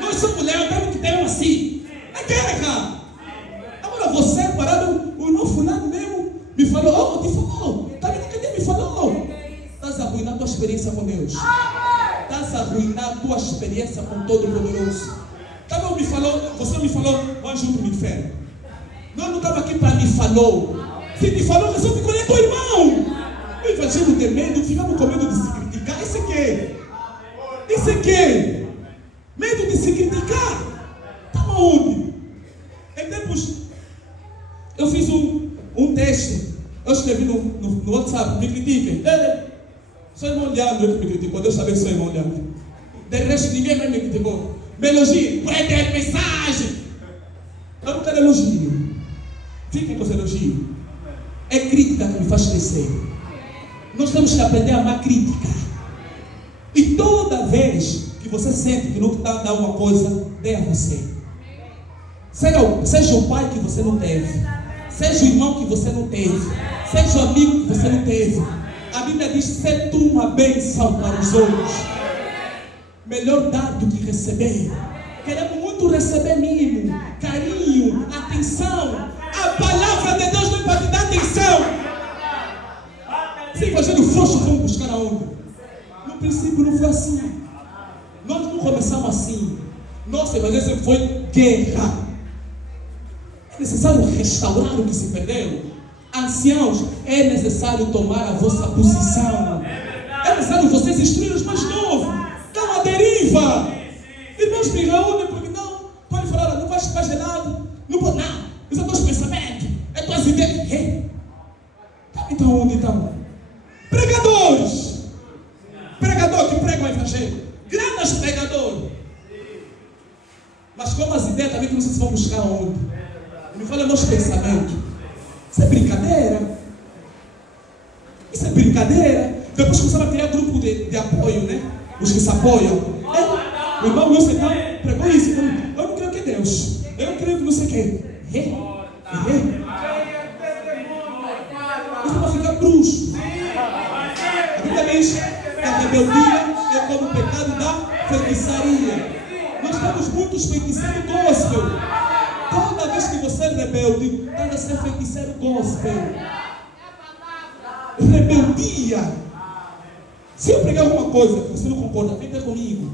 Nós somos leões, temos que ter assim. É guerra. Agora você parado, o irmão fulano mesmo me falou, te falou, também ninguém me falou. Estás a arruinar a tua experiência com Deus. Estás a arruinar a tua experiência com Todo-Poderoso. Você me falou, vai junto no inferno. Nós não estamos aqui para me falou. Se te falou, resolve colher teu irmão. O evangelho tem medo, ficamos com medo de se criticar. Isso é que? Medo de se criticar. Estamos onde? Em tempos, eu fiz um teste. Eu escrevi no WhatsApp, me critiquem. Sou irmão Leandro que me criticou. Deus sabe que sou irmão Leandro. De resto, ninguém mais me criticou. Me elogie, prende mensagem. Eu não quero elogio. Fiquem com os elogios. É crítica que me faz crescer. Nós temos que aprender a amar crítica. E toda vez que você sente que não está dando alguma coisa, dê a você. Seja o pai que você não teve, seja o irmão que você não teve, seja o amigo que você não teve. A Bíblia diz: ser tu uma bênção para os outros. Melhor dar do que receber. Queremos muito receber mimo, carinho, atenção. A palavra de Deus não é para te dar atenção. Se o evangelho frouxo, vamos buscar aonde? No princípio não foi assim. Nós não começamos assim. Nosso evangelho sempre foi guerra. É necessário restaurar o que se perdeu. Anciãos, é necessário tomar a vossa posição. É necessário vocês instruir os mais novos. Estão à deriva. Irmãos, me reúnem porque não pode falar, não vai fazer nada. Não pode nada. Isso é teus pensamentos, é tuas ideias. Então onde estão? Pregadores que pregam o evangelho, grandes pregadores, mas como as ideias também que vocês vão buscar onde? Me fala meus pensamentos. Isso é brincadeira. Depois começaram a criar grupo de apoio, né? Os que se apoiam. O irmão Wilson pregou isso. Eu não creio que é Deus. Eu creio que não sei o que. Isso vai ficar bruxo. A Bíblia diz que a rebeldia é como o pecado da feitiçaria. Nós temos muitos feiticeiros gospel. Toda vez que você é rebelde, tenta ser feiticeiro gospel. Rebeldia. Se eu pregar alguma coisa que você não concorda, vem ter comigo.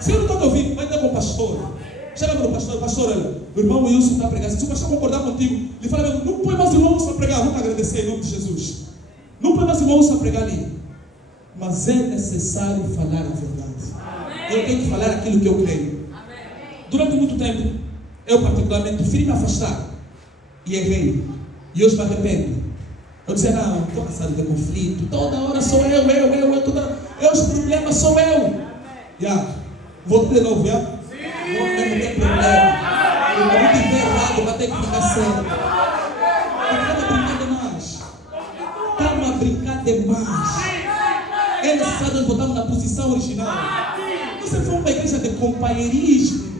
Se eu não estou te ouvindo, vai ter com o pastor. Chega no pastor, olha, o irmão Wilson está pregando. Se o pastor concordar contigo, ele fala, não põe mais irmão Wilson a pregar, vamos agradecer em nome de Jesus. Não põe mais irmão Wilson a pregar ali. Mas é necessário falar a verdade. Eu tenho que falar aquilo que eu creio. Durante muito tempo, eu particularmente preferi me afastar. E errei. E hoje me arrependo. Eu dizia, não, estou cansado de conflito. Toda hora sou eu. Os problemas sou eu. Vou de novo, não tem problema. Eu não tiver errado, vai ter que ficar certo. Estamos a brincar demais. É necessário nós voltarmos na posição original. Você foi uma igreja de companheirismo,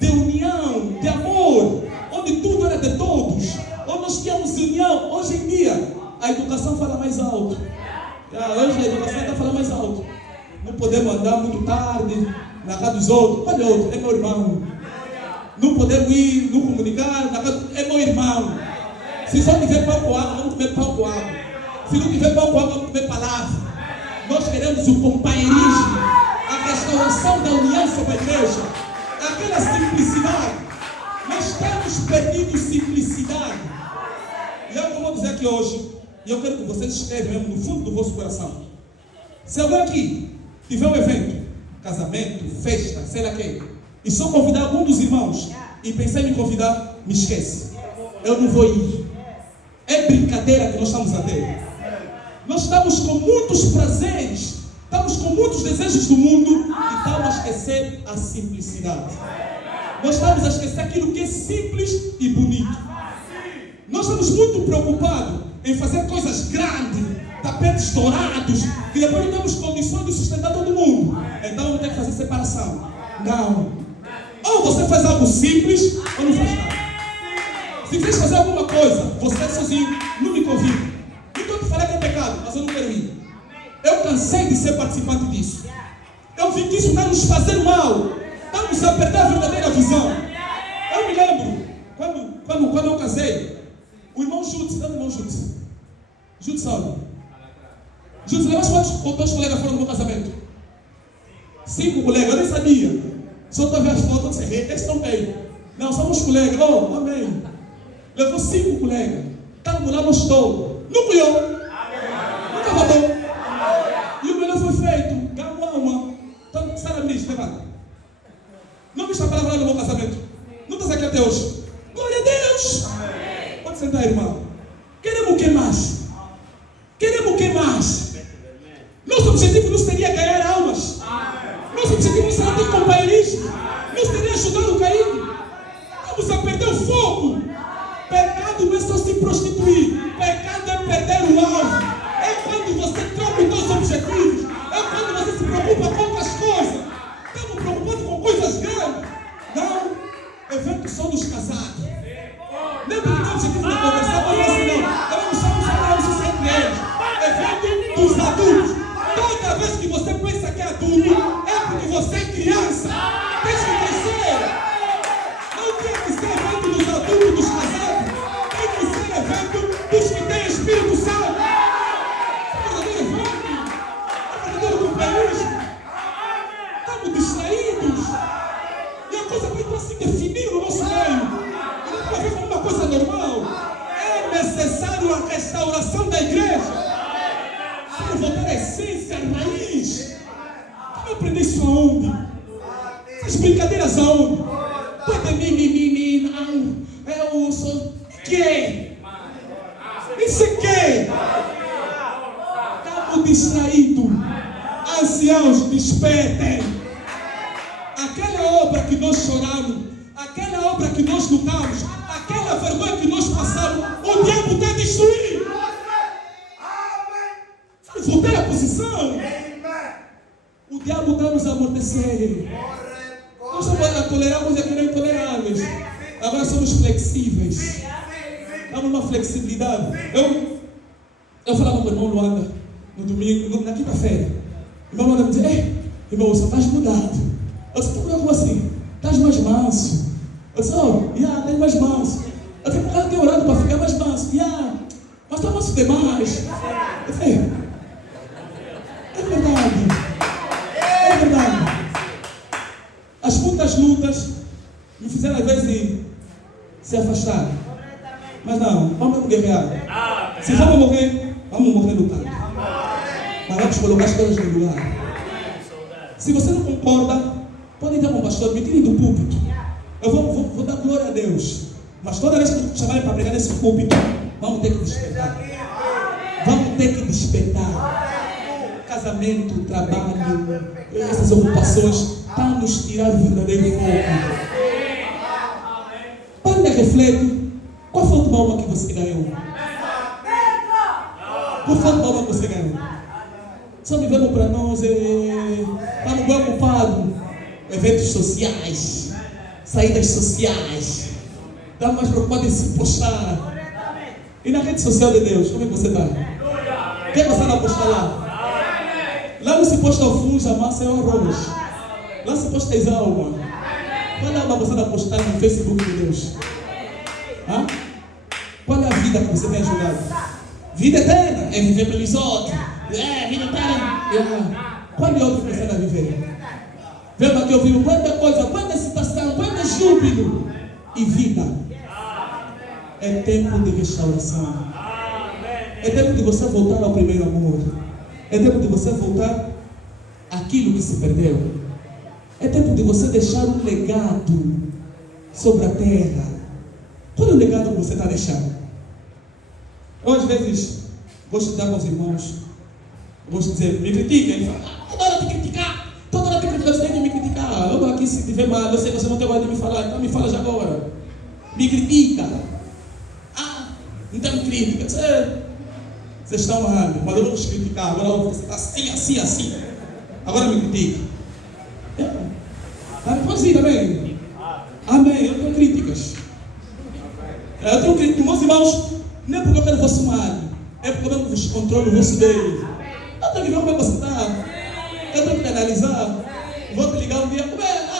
de união, de amor, onde tudo era de todos, onde nós tínhamos união. Hoje em dia, a educação fala mais alto. Hoje a educação está falando mais alto. Não podemos andar muito tarde na casa dos outros. Olha outro, é meu irmão. Não podemos ir, não comunicar na casa, é meu irmão. Se só tiver pão com água, vamos comer pão com água. Se não tiver pão com água, vamos comer palavra. Nós queremos o companheirismo. a restauração da união sobre a igreja, aquela simplicidade. Nós estamos perdendo simplicidade. E eu vou dizer aqui hoje, e eu quero que vocês escrevam mesmo no fundo do vosso coração. Se alguém aqui tiver um evento, casamento, festa, sei lá quem, e só convidar algum dos irmãos e pensar em me convidar, me esquece. Eu não vou ir. É brincadeira que nós estamos a ter. Nós estamos com muitos prazeres, estamos com muitos desejos do mundo e estamos a esquecer a simplicidade. Nós estamos a esquecer aquilo que é simples e bonito. Nós estamos muito preocupados em fazer coisas grandes, tapetes dourados, que depois não temos condições de sustentar todo mundo. Então vamos ter que fazer separação. Não. Ou você faz algo simples ou não faz nada. Se quiser fazer alguma coisa, você sozinho, não me convida. Então eu te falei que é pecado, mas eu não quero ir. Eu cansei de ser participante disso. Eu vi que isso está nos fazendo mal. Estamos a perder a verdadeira visão. Eu me lembro, quando eu casei, o irmão Júlio, sabe o irmão Júlio? Júlio sabe. Júlio, lembra quantos colegas foram no meu casamento? 5 colegas, eu nem sabia. Só estou a ver as fotos, eu disse, eles estão bem. Não, somos colegas, oh, amém. Levou 5 colegas. Estávamos lá no estou. Não fui eu. Nunca voltou. E o melhor foi feito. Calma. Então, Sara Ministro, levanta. Não viste a palavra lá no meu casamento? Não estás aqui até hoje? Glória a Deus. Pode sentar, irmão. Queremos o que mais? Queremos o que mais? Nosso objetivo não seria ganhar almas. Nosso objetivo não seria ter companheirismo. Não seria ajudar o caído. Vamos a perder o fogo. Pecado não é só se prostituir. Pecado é perder o alvo. É quando você troca os seus objetivos. É quando você se preocupa com outras coisas. Estamos preocupados com coisas grandes. Não. Evento só dos casados. Nem porque tem objetivo de conversar com você, não. Nós somos falando entre eles. Evento dos adultos. Toda vez que você pensa que é adulto, é porque você é criança. Tem que crescer. Não tem que ser evento dos adultos, dos casados. Tem que ser evento dos que têm Espírito Santo. É verdadeiro evento. É verdadeiro companheirismo. Estamos distraídos. E a coisa vai estar se definir no nosso meio. E não pode ver como uma coisa normal. É necessário a restauração da igreja. Para voltar à essência, à raiz. Como eu aprendi isso aonde? Essas brincadeiras aonde? Pode mimimi, não. Eu sou. Que? Isso é que? Estamos distraídos. Anciãos, despertem. Aquela obra que nós choramos, aquela obra que nós lutamos, aquela vergonha que nós passamos, o diabo está destruindo. Voltar à posição. O diabo está nos amortecer. Nós estamos a tolerar coisas que não intoleráveis. Agora somos flexíveis. Estamos numa flexibilidade. Eu falava com o irmão Luanda no domingo, na quinta-feira. O irmão Luanda me dizia, irmão, você estás mudado. Eu disse, como assim? Estás mais manso. Eu disse, estás mais manso. Eu disse, eu tenho orado para ficar mais manso. Mas está manso demais. Eu disse, é verdade. As muitas lutas me fizeram às vezes se afastar. Mas não, vamos guerrear. Se vamos morrer lutando. Mas vamos colocar as coisas no lugar. Se você não concorda, pode dar para o pastor, me tirem do púlpito. Eu vou dar glória a Deus. Mas toda vez que chamarem para pregar nesse púlpito, vamos ter que despertar. Casamento, trabalho, essas ocupações estão a nos tirar o verdadeiro foco. Para e reflete. Qual foi a última alma que você ganhou? Qual foi a última alma que você ganhou? Só vivemos para nós, estamos bem ocupados. Eventos sociais, saídas sociais. Estamos mais preocupados em se postar. E na rede social de Deus, como é que você está? Quem você não postar lá? Lá não se posta o fungo, a massa é o arroz. Lá se posta as almas. Qual é a alma que você vai postar no Facebook de Deus? Qual é a vida que você tem ajudado? Vida eterna é viver pelos outros. Vida eterna. Qual é a outra que você vai viver? Vemos aqui ouvir quanta coisa, quanta excitação, quanta júbilo e vida. É tempo de restauração. É tempo de você voltar ao primeiro amor. É tempo de você voltar àquilo que se perdeu. É tempo de você deixar um legado sobre a terra. Qual é o legado que você está deixando? Eu às vezes gosto de dar para os irmãos, gosto de dizer, me critica. Ele fala, toda hora te criticar, toda hora te criticar, você tem que me criticar. Eu aqui se tiver mal, eu sei que você não tem hora de me falar, então me fala já agora. Me critica. Então crítica. Vocês estão errando, mas eu vou te criticar. Agora você está assim, assim, assim. Agora me critica. Pode ir também. Amém. Eu tenho críticas. Eu tenho críticas. Meus irmãos, não é porque eu quero o vosso mal, é porque eu vos controlo o vosso bem. Eu tenho que ver como é que você está. Eu tenho que te analisar. Vou te ligar um dia.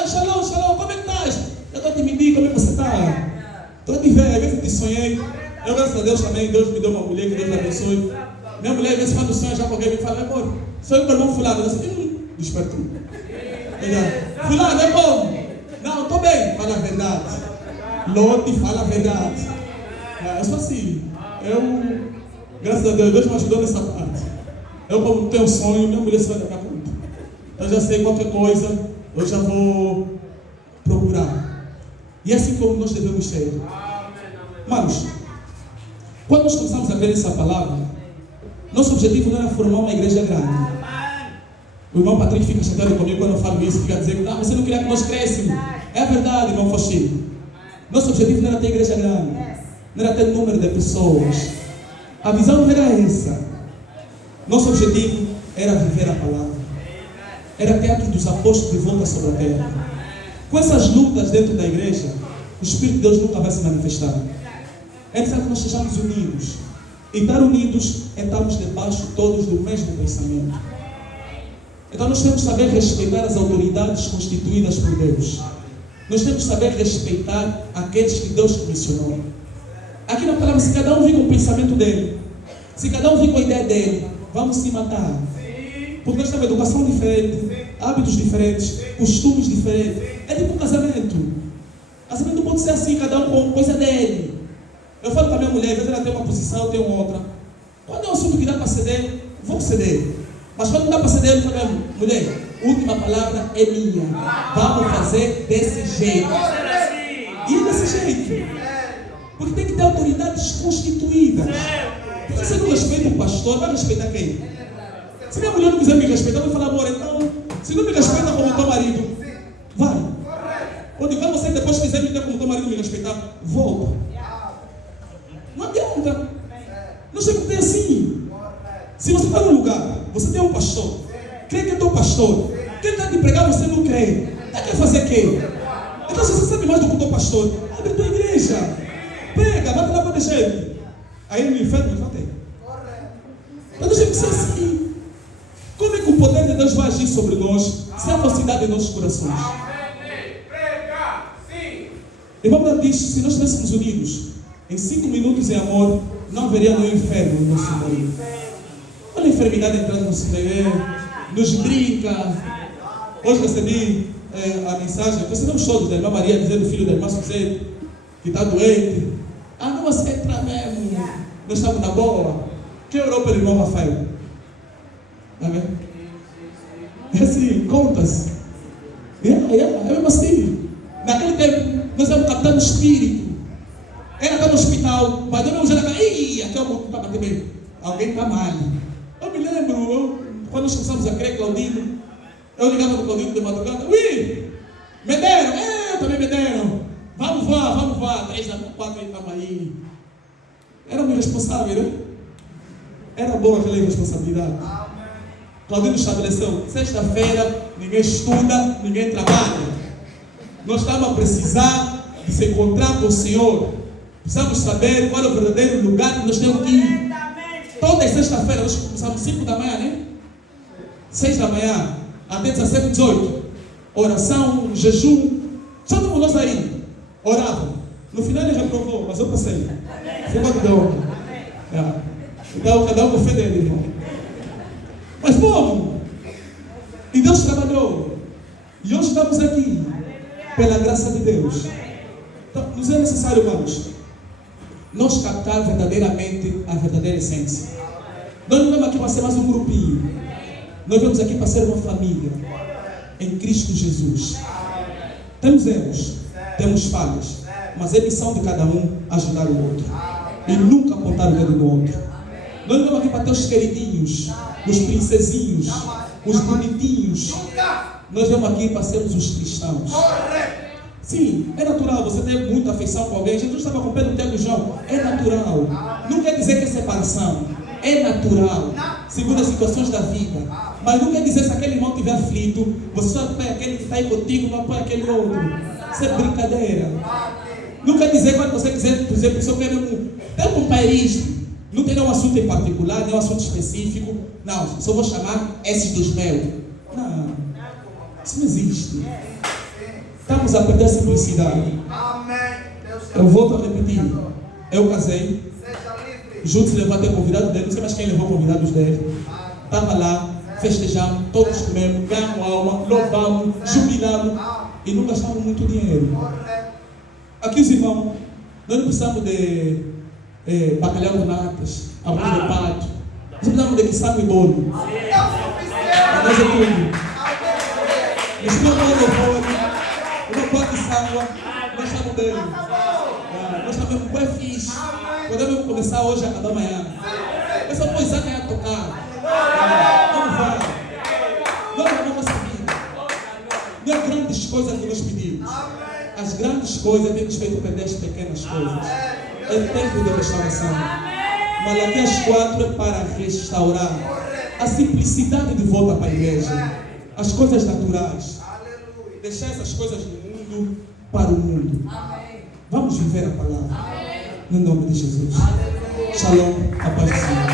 Shalom, shalom, como é que estás? Eu estou a te medir, como é que você está? Estou a te ver, às vezes eu te sonhei. Eu, graças a Deus também, Deus me deu uma mulher, que Deus abençoe. Minha mulher, às vezes, quando sonha já com alguém, me fala, amor, sonho com o irmão fulano. Eu disse, despertou. Fulano, é bom. Não, estou bem. Fala a verdade. Lote, fala a verdade. Eu sou assim. Graças a Deus, Deus me ajudou nessa parte. Eu, como tenho um sonho, minha mulher sai da minha conta. Eu já sei qualquer coisa, eu já vou procurar. E é assim como nós devemos ser. Manos, quando nós começamos a ver essa palavra, nosso objetivo não era formar uma igreja grande. O irmão Patrick fica chateado comigo quando eu falo isso, fica dizendo, você não queria que nós crescêssemos. É a verdade, irmão Faustino. Nosso objetivo não era ter igreja grande, não era ter número de pessoas. A visão não era essa. Nosso objetivo era viver a palavra. Era ter Atos dos Apóstolos de volta sobre a terra. Com essas lutas dentro da igreja, o Espírito de Deus nunca vai se manifestar. É necessário que nós sejamos unidos. E estar unidos é estarmos debaixo todos do mesmo pensamento. Então nós temos que saber respeitar as autoridades constituídas por Deus. Nós temos que saber respeitar aqueles que Deus comissionou. Aqui na palavra, se cada um vir com o pensamento dele, se cada um vir com a ideia dele, vamos se matar. Porque nós temos educação diferente, hábitos diferentes, costumes diferentes. É tipo um casamento. Casamento não pode ser assim, cada um com coisa dele. Eu falo com a minha mulher, às vezes ela tem uma posição, eu tenho outra. Quando é um assunto que dá para ceder, vou ceder. Mas quando não dá para ceder, eu falo, mulher, última palavra é minha. Vamos fazer desse jeito. E é desse jeito. Porque tem que ter autoridades constituídas. Porque se você não respeita o pastor, vai respeitar quem? Se minha mulher não quiser me respeitar, eu vou falar, amor, então, se não me respeita como teu marido, vai. Ou quando você depois quiser me ter como teu marido me respeitar, volta. Não adianta. Nós temos que ter assim. Se você está num lugar, você tem um pastor, crê que é teu pastor, quem está te pregar, você não crê. Quer fazer o quê? Então, se você sabe mais do que o teu pastor, abre a tua igreja, prega, vai lá para gente. Aí no inferno, não tem. Então, nós temos que ser assim. Como é que o poder de Deus vai agir sobre nós se a falsidade em nossos corações? Irmão, Deus diz: se nós estivéssemos unidos em 5 minutos em amor, não haveria nenhum inferno no nosso meio. Olha a enfermidade entrando no nosso meio, nos brinca. Hoje recebi a mensagem, recebemos todos da irmã Maria dizendo, filho da irmã Suzete, que está doente. Não você entra mesmo, nós estamos na boa. Quem orou pelo irmão Rafael? Amém? É assim, contas. É mesmo assim. Naquele tempo, nós estamos captando o espírito. Ela está no hospital, mas não já está, aqui é o mundo está batendo bem. Alguém está mal. Eu me lembro, quando nós começamos a crer, Claudino, eu ligava no Claudino de madrugada, me deram, também me deram. Vamos voar, 3 da 4 estamos aí. Era uma irresponsável, né? Era boa aquela irresponsabilidade. Claudino estabeleceu, sexta-feira, ninguém estuda, ninguém trabalha. Nós estamos a precisar de se encontrar com o Senhor. Precisamos saber qual é o verdadeiro lugar que nós temos que ir. Toda sexta-feira, nós começamos 5 da manhã, né? 6 da manhã, até 17, 18. Oração, jejum. Só estamos nós aí. Oravam. No final ele reprovou, mas eu passei. Foi uma dor. Então, cada um com fé dele, irmão. Mas, povo, e Deus trabalhou. E hoje estamos aqui, pela graça de Deus. Então, nos é necessário, irmãos, nós captar verdadeiramente a verdadeira essência. Nós não vamos aqui para ser mais um grupinho. Nós vamos aqui para ser uma família em Cristo Jesus. Temos erros, temos falhas, mas é missão de cada um ajudar o outro e nunca apontar o dedo no outro. Nós não vamos aqui para ter os queridinhos, os princesinhos, os bonitinhos. Nós vamos aqui para sermos os cristãos. Sim, é natural você ter muita afeição com alguém. Jesus estava com Pedro, Tiago e João. É natural. Não quer dizer que é separação. É natural, segundo as situações da vida. Mas não quer dizer se aquele irmão estiver aflito, você só apoia aquele que está aí contigo, não apoia aquele outro. Isso é brincadeira. Não quer dizer quando você quiser, por exemplo, se eu quero ter um companheirismo, não tem nenhum assunto em particular, nenhum assunto específico. Não, só vou chamar esses dos meus. Não, isso não existe. Estamos a perder a simplicidade. Eu volto a repetir. Eu casei. Juntos se levou até convidado dele. Não sei mais quem levou convidados dele. Estava lá, festejamos, todos comemos, ganhamos alma, louvamos, jubilamos e não gastamos muito dinheiro. Aqui os irmãos, nós não precisamos de bacalhau com natas, arroz de pato. Nós precisamos de quiçango e bolo. Nós é tudo. Nós temos um louvor, uma boa quiçango, nós estamos bem. Nós estamos bem fixe. Podemos começar hoje a acabar amanhã. Mas só depois Isaac ia tocar. Vamos vai. Nós vamos nossa vida. Não é grandes coisas que nós pedimos. As grandes coisas têm respeito a perder as pequenas coisas. É tempo de restauração. Malaquias 4 é para restaurar a simplicidade de volta para a igreja. As coisas naturais. Deixar essas coisas do mundo para o mundo. Vamos viver a palavra. No nome de Jesus. Shalom, a paz do Senhor.